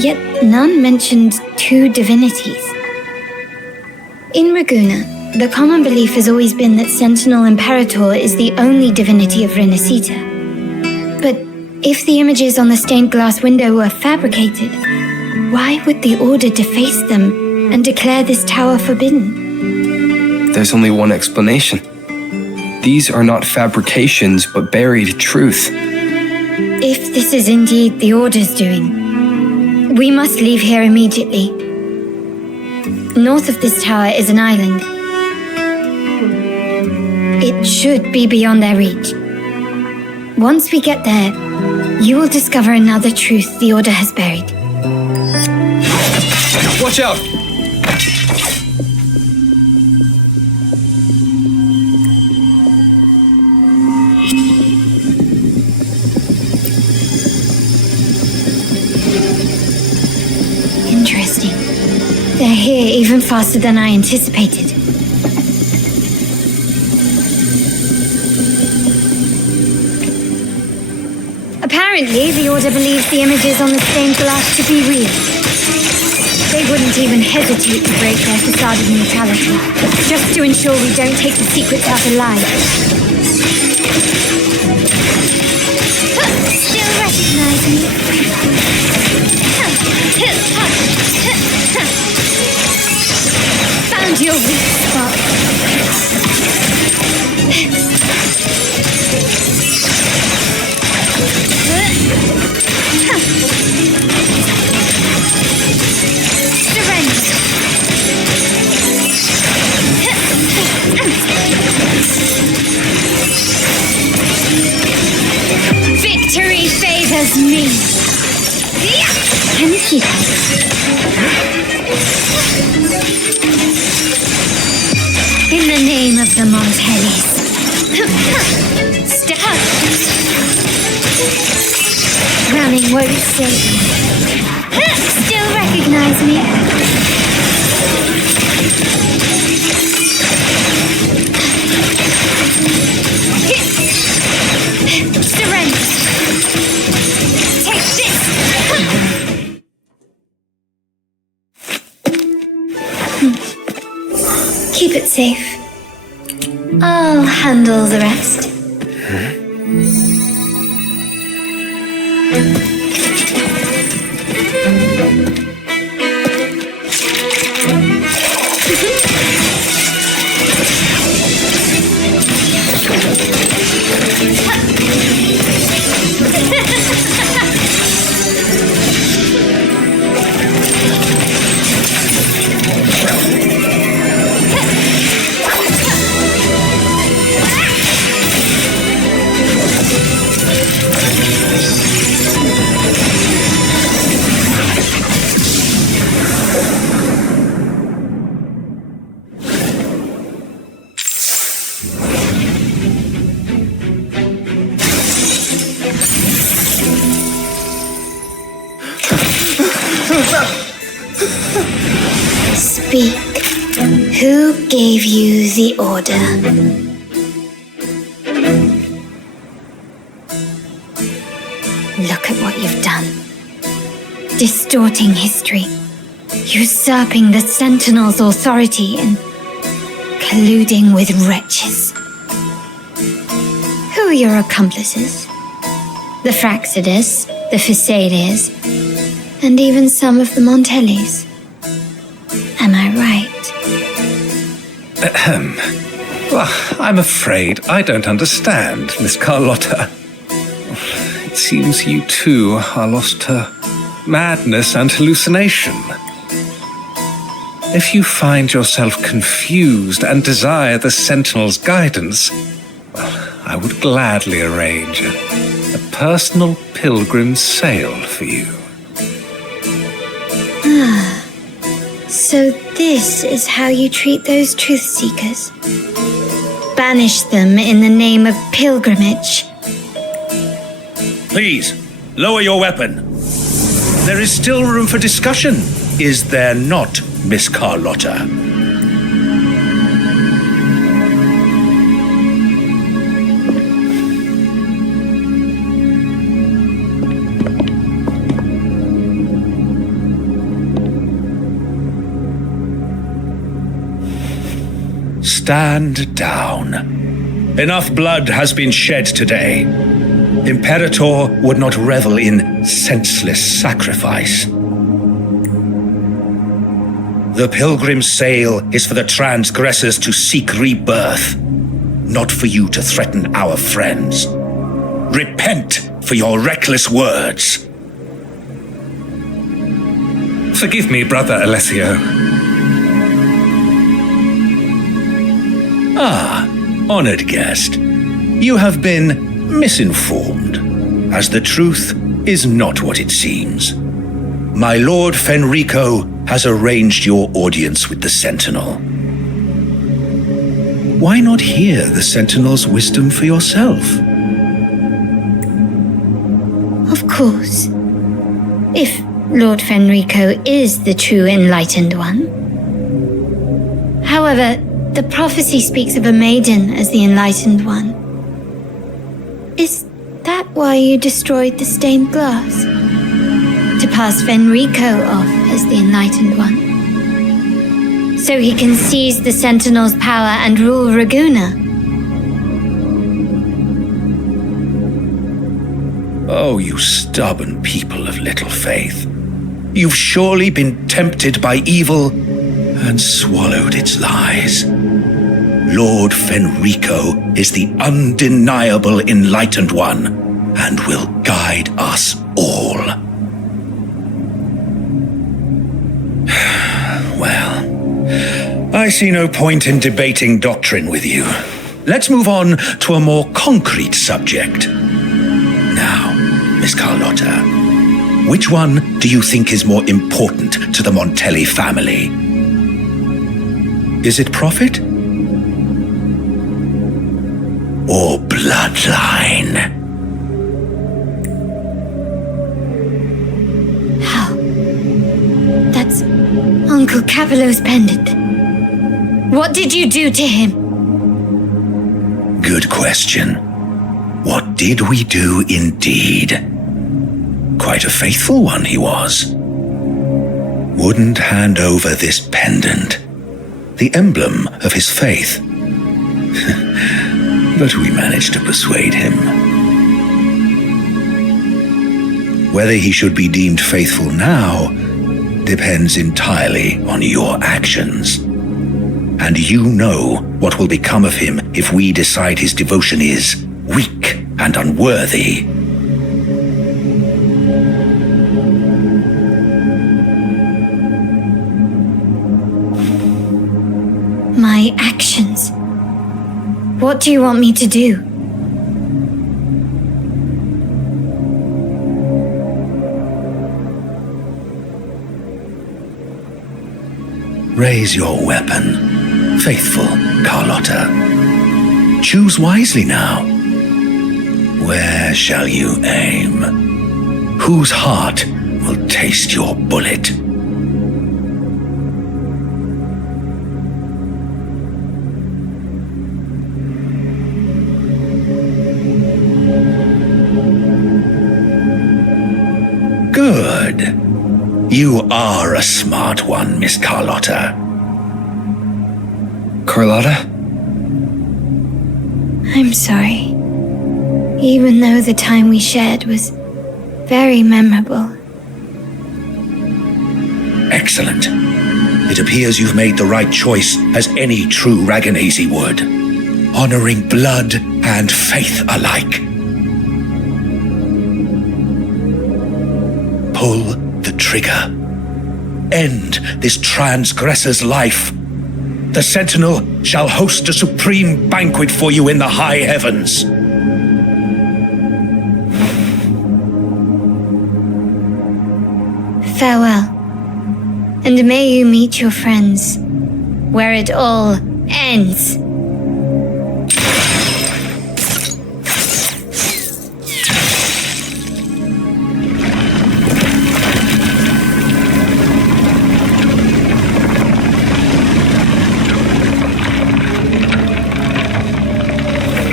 yet none mentioned two divinities. In Ragusa, the common belief has always been that Sentinel Imperator is the only divinity of Rinascita. But if the images on the stained glass window were fabricated, why would the Order deface them and declare this tower forbidden? There's only one explanation. These are not fabrications, but buried truth. If this is indeed the Order's doing, we must leave here immediately. North of this tower is an island. It should be beyond their reach. Once we get there, you will discover another truth the Order has buried. Watch out! Interesting. They're here even faster than I anticipated. Apparently, the Order believes the images on the stained glass to be real. They wouldn't even hesitate to break their facade of neutrality, just to ensure we don't take the secrets out alive. Still recognize me? Found your weak spot. Surrender. Victory favors me. And keep it. In the name of the Montellis. Step up. Running won't save me. Still recognize me? Surrender. Take this. Keep it safe. I'll handle the rest. Speak. Who gave you the order? Look at what you've done. Distorting history, usurping the Sentinel's authority, and colluding with wretches. Who are your accomplices? The Fraxidus, the Phisalias, and even some of the Montellis. Am I right? Well, I'm afraid I don't understand, Miss Carlotta. It seems you too are lost to madness and hallucination. If you find yourself confused and desire the Sentinel's guidance, well, I would gladly arrange a personal pilgrim sail for you. So this is how you treat those truth seekers? Banish them in the name of pilgrimage? Please, lower your weapon. There is still room for discussion, is there not, Miss Carlotta? Stand down. Enough blood has been shed today. Imperator would not revel in senseless sacrifice. The pilgrim's sail is for the transgressors to seek rebirth, not for you to threaten our friends. Repent for your reckless words. Forgive me, Brother Alessio. Ah, honored guest. You have been misinformed, as the truth is not what it seems. My Lord Fenrico has arranged your audience with the Sentinel. Why not hear the Sentinel's wisdom for yourself? Of course. If Lord Fenrico is the true enlightened one. However, the prophecy speaks of a maiden as the enlightened one. Is that why you destroyed the stained glass? To pass Fenrico off as the enlightened one? So he can seize the Sentinel's power and rule Raguna? Oh, you stubborn people of little faith. You've surely been tempted by evil and swallowed its lies. Lord Fenrico is the undeniable enlightened one and will guide us all. Well, I see no point in debating doctrine with you. Let's move on to a more concrete subject. Now, Miss Carlotta, which one do you think is more important to the Montelli family? Is it profit? Or bloodline? How? That's Uncle Capello's pendant. What did you do to him? Good question. What did we do indeed? Quite a faithful one he was. Wouldn't hand over this pendant, the emblem of his faith. But we managed to persuade him. Whether he should be deemed faithful now depends entirely on your actions. And you know what will become of him if we decide his devotion is weak and unworthy. My actions. What do you want me to do? Raise your weapon, faithful Carlotta. Choose wisely now. Where shall you aim? Whose heart will taste your bullet. Good. You are a smart one, Miss Carlotta. Carlotta? I'm sorry. Even though the time we shared was very memorable. Excellent. It appears you've made the right choice, as any true Ragganese would. Honoring blood and faith alike. Pull the trigger. End this transgressor's life. The Sentinel shall host a supreme banquet for you in the high heavens. Farewell. And may you meet your friends where it all ends.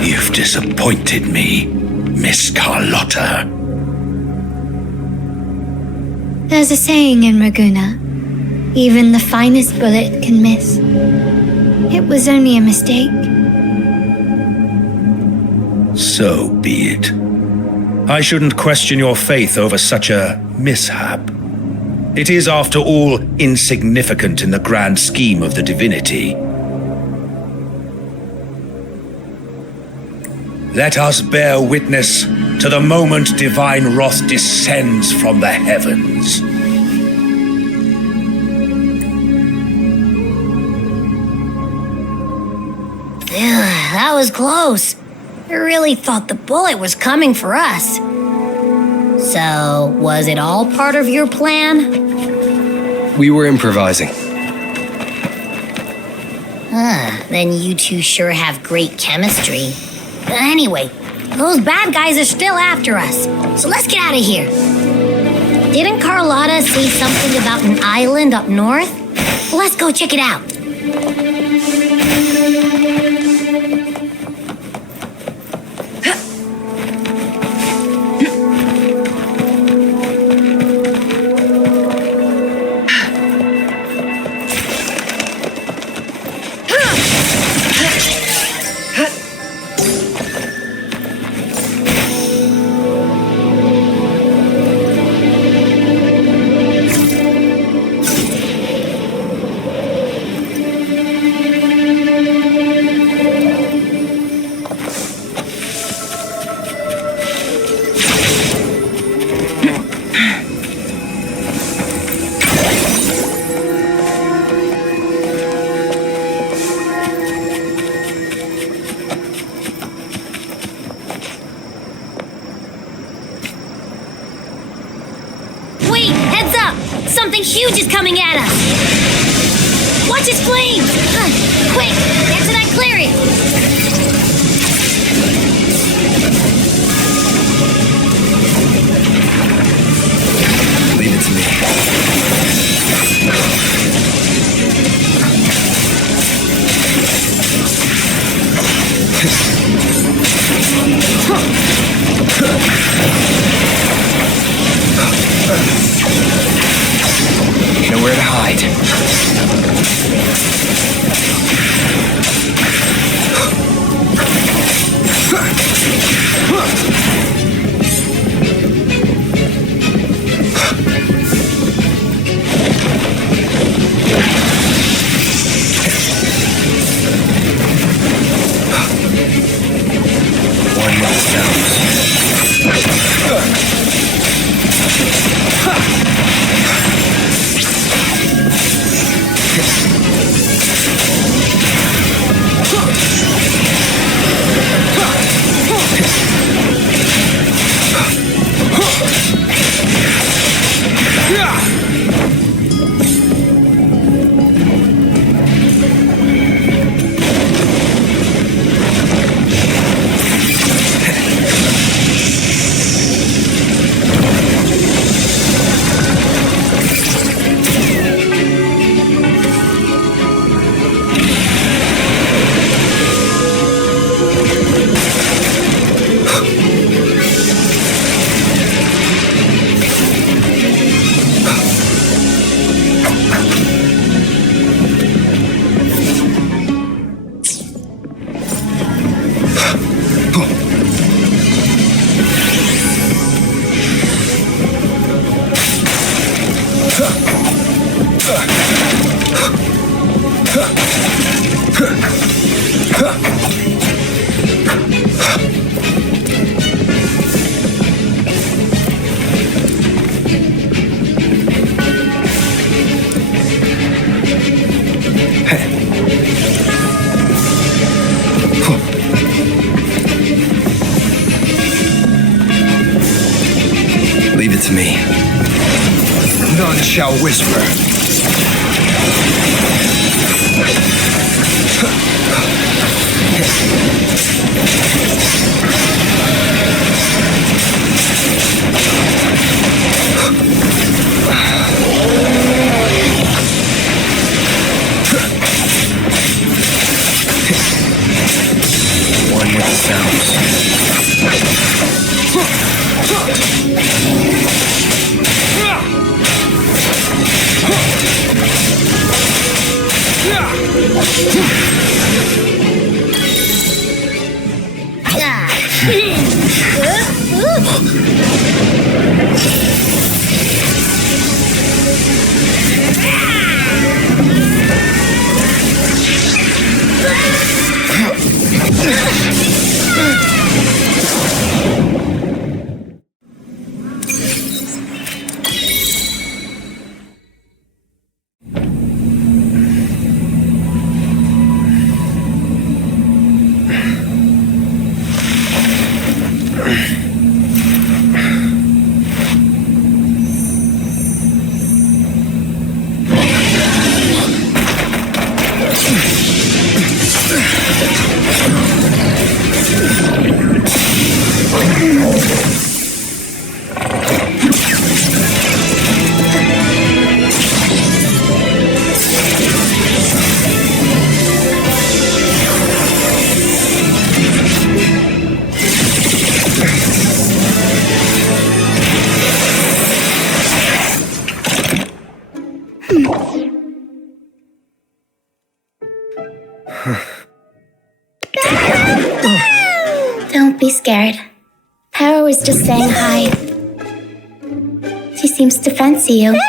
You've disappointed me, Miss Carlotta. There's a saying in Raguna, even the finest bullet can miss. It was only a mistake. So be it. I shouldn't question your faith over such a mishap. It is, after all, insignificant in the grand scheme of the divinity. Let us bear witness to the moment divine wrath descends from the heavens. That was close. I really thought the bullet was coming for us. So, was it all part of your plan? We were improvising. Then you two sure have great chemistry. Anyway, those bad guys are still after us, so let's get out of here. Didn't Carlotta say something about an island up north? Let's go check it out. Something huge is coming at us! Watch its flames! Quick, get to that clearing! Leave it to me. Nowhere to hide. One more sound. Leave it to me. None shall whisper. One with the sounds. Don't be scared. Paro is just saying hi. She seems to fancy you.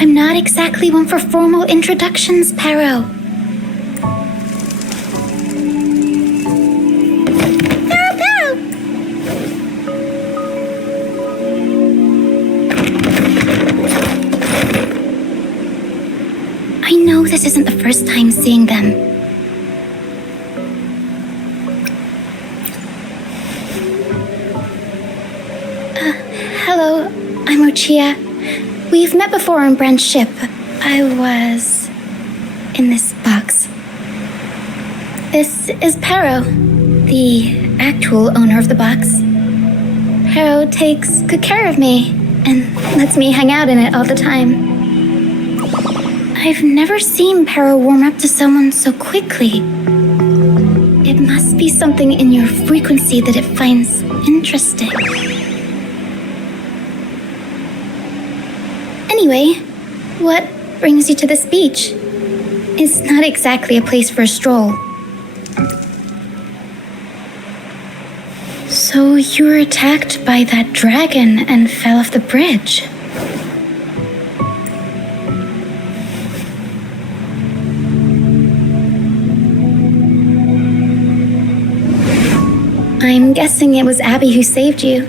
I'm not exactly one for formal introductions, Paro. I know this isn't the first time seeing them. Hello, I'm Lucia. We've met before on Brand's ship. I was in this box. This is Paro, the actual owner of the box. Paro takes good care of me and lets me hang out in it all the time. I've never seen Paro warm up to someone so quickly. It must be something in your frequency that it finds interesting. Anyway, what brings you to this beach? It's not exactly a place for a stroll. So you were attacked by that dragon and fell off the bridge. I'm guessing it was Abby who saved you.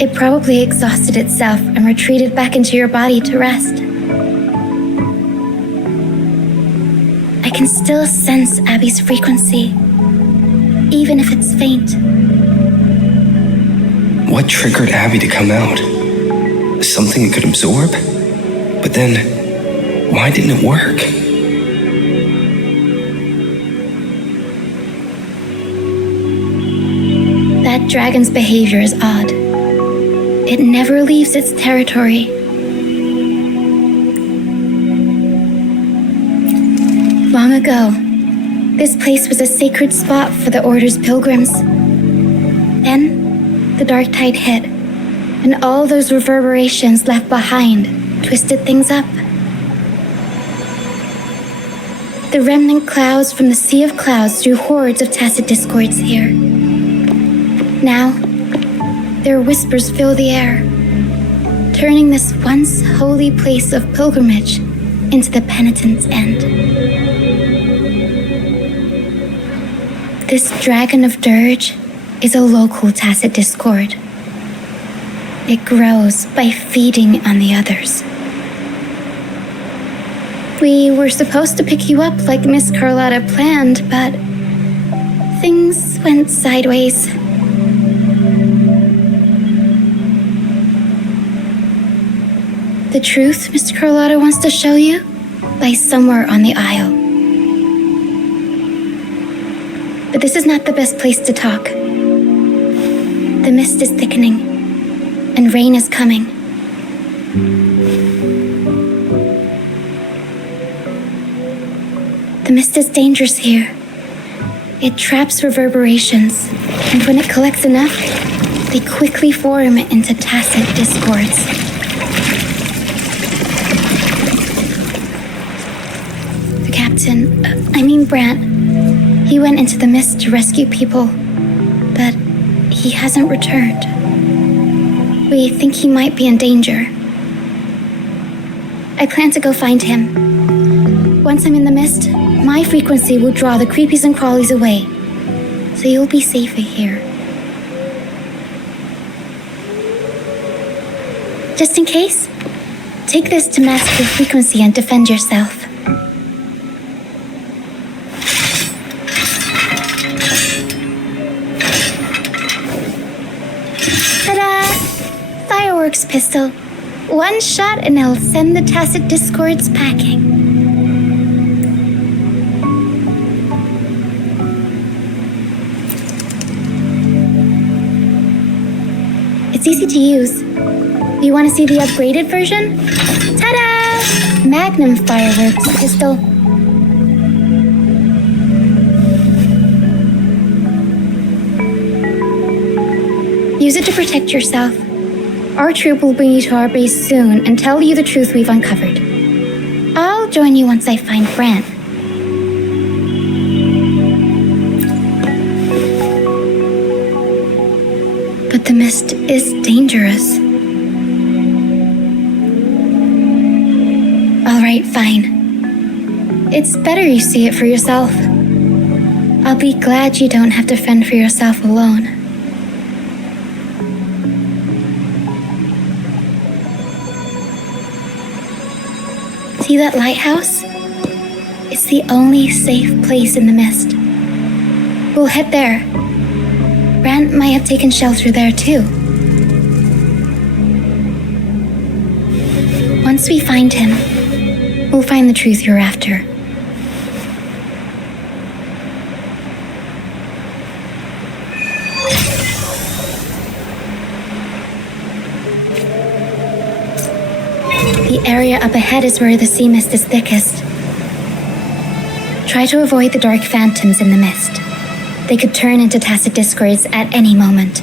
It probably exhausted itself and retreated back into your body to rest. I can still sense Abby's frequency, even if it's faint. What triggered Abby to come out? Something it could absorb? But then, why didn't it work? That dragon's behavior is odd. It never leaves its territory. Long ago, this place was a sacred spot for the Order's pilgrims. Then, the dark tide hit, and all those reverberations left behind twisted things up. The remnant clouds from the sea of clouds drew hordes of tacit discords here. Now, their whispers fill the air, turning this once holy place of pilgrimage into the penitent's end. This dragon of dirge is a local tacit discord. It grows by feeding on the others. We were supposed to pick you up like Miss Carlotta planned, but things went sideways. The truth Miss Carlotta wants to show you lies somewhere on the aisle. But this is not the best place to talk. The mist is thickening, and rain is coming. The mist is dangerous here. It traps reverberations, and when it collects enough, they quickly form into tacit discords. The captain, Brant, he went into the mist to rescue people, but he hasn't returned. We think he might be in danger. I plan to go find him. Once I'm in the mist, my frequency will draw the creepies and crawlies away, so you'll be safer here. Just in case, take this to mask your frequency and defend yourself. Fireworks pistol. One shot and it'll send the tacit discords packing. It's easy to use. You want to see the upgraded version? Ta-da! Magnum fireworks pistol. Use it to protect yourself. Our troop will bring you to our base soon and tell you the truth we've uncovered. I'll join you once I find Brant. But the mist is dangerous. All right, fine. It's better you see it for yourself. I'll be glad you don't have to fend for yourself alone. See that lighthouse? It's the only safe place in the mist. We'll head there. Brant might have taken shelter there too. Once we find him, we'll find the truth you're after. The area up ahead is where the sea mist is thickest. Try to avoid the dark phantoms in the mist. They could turn into tacit discords at any moment.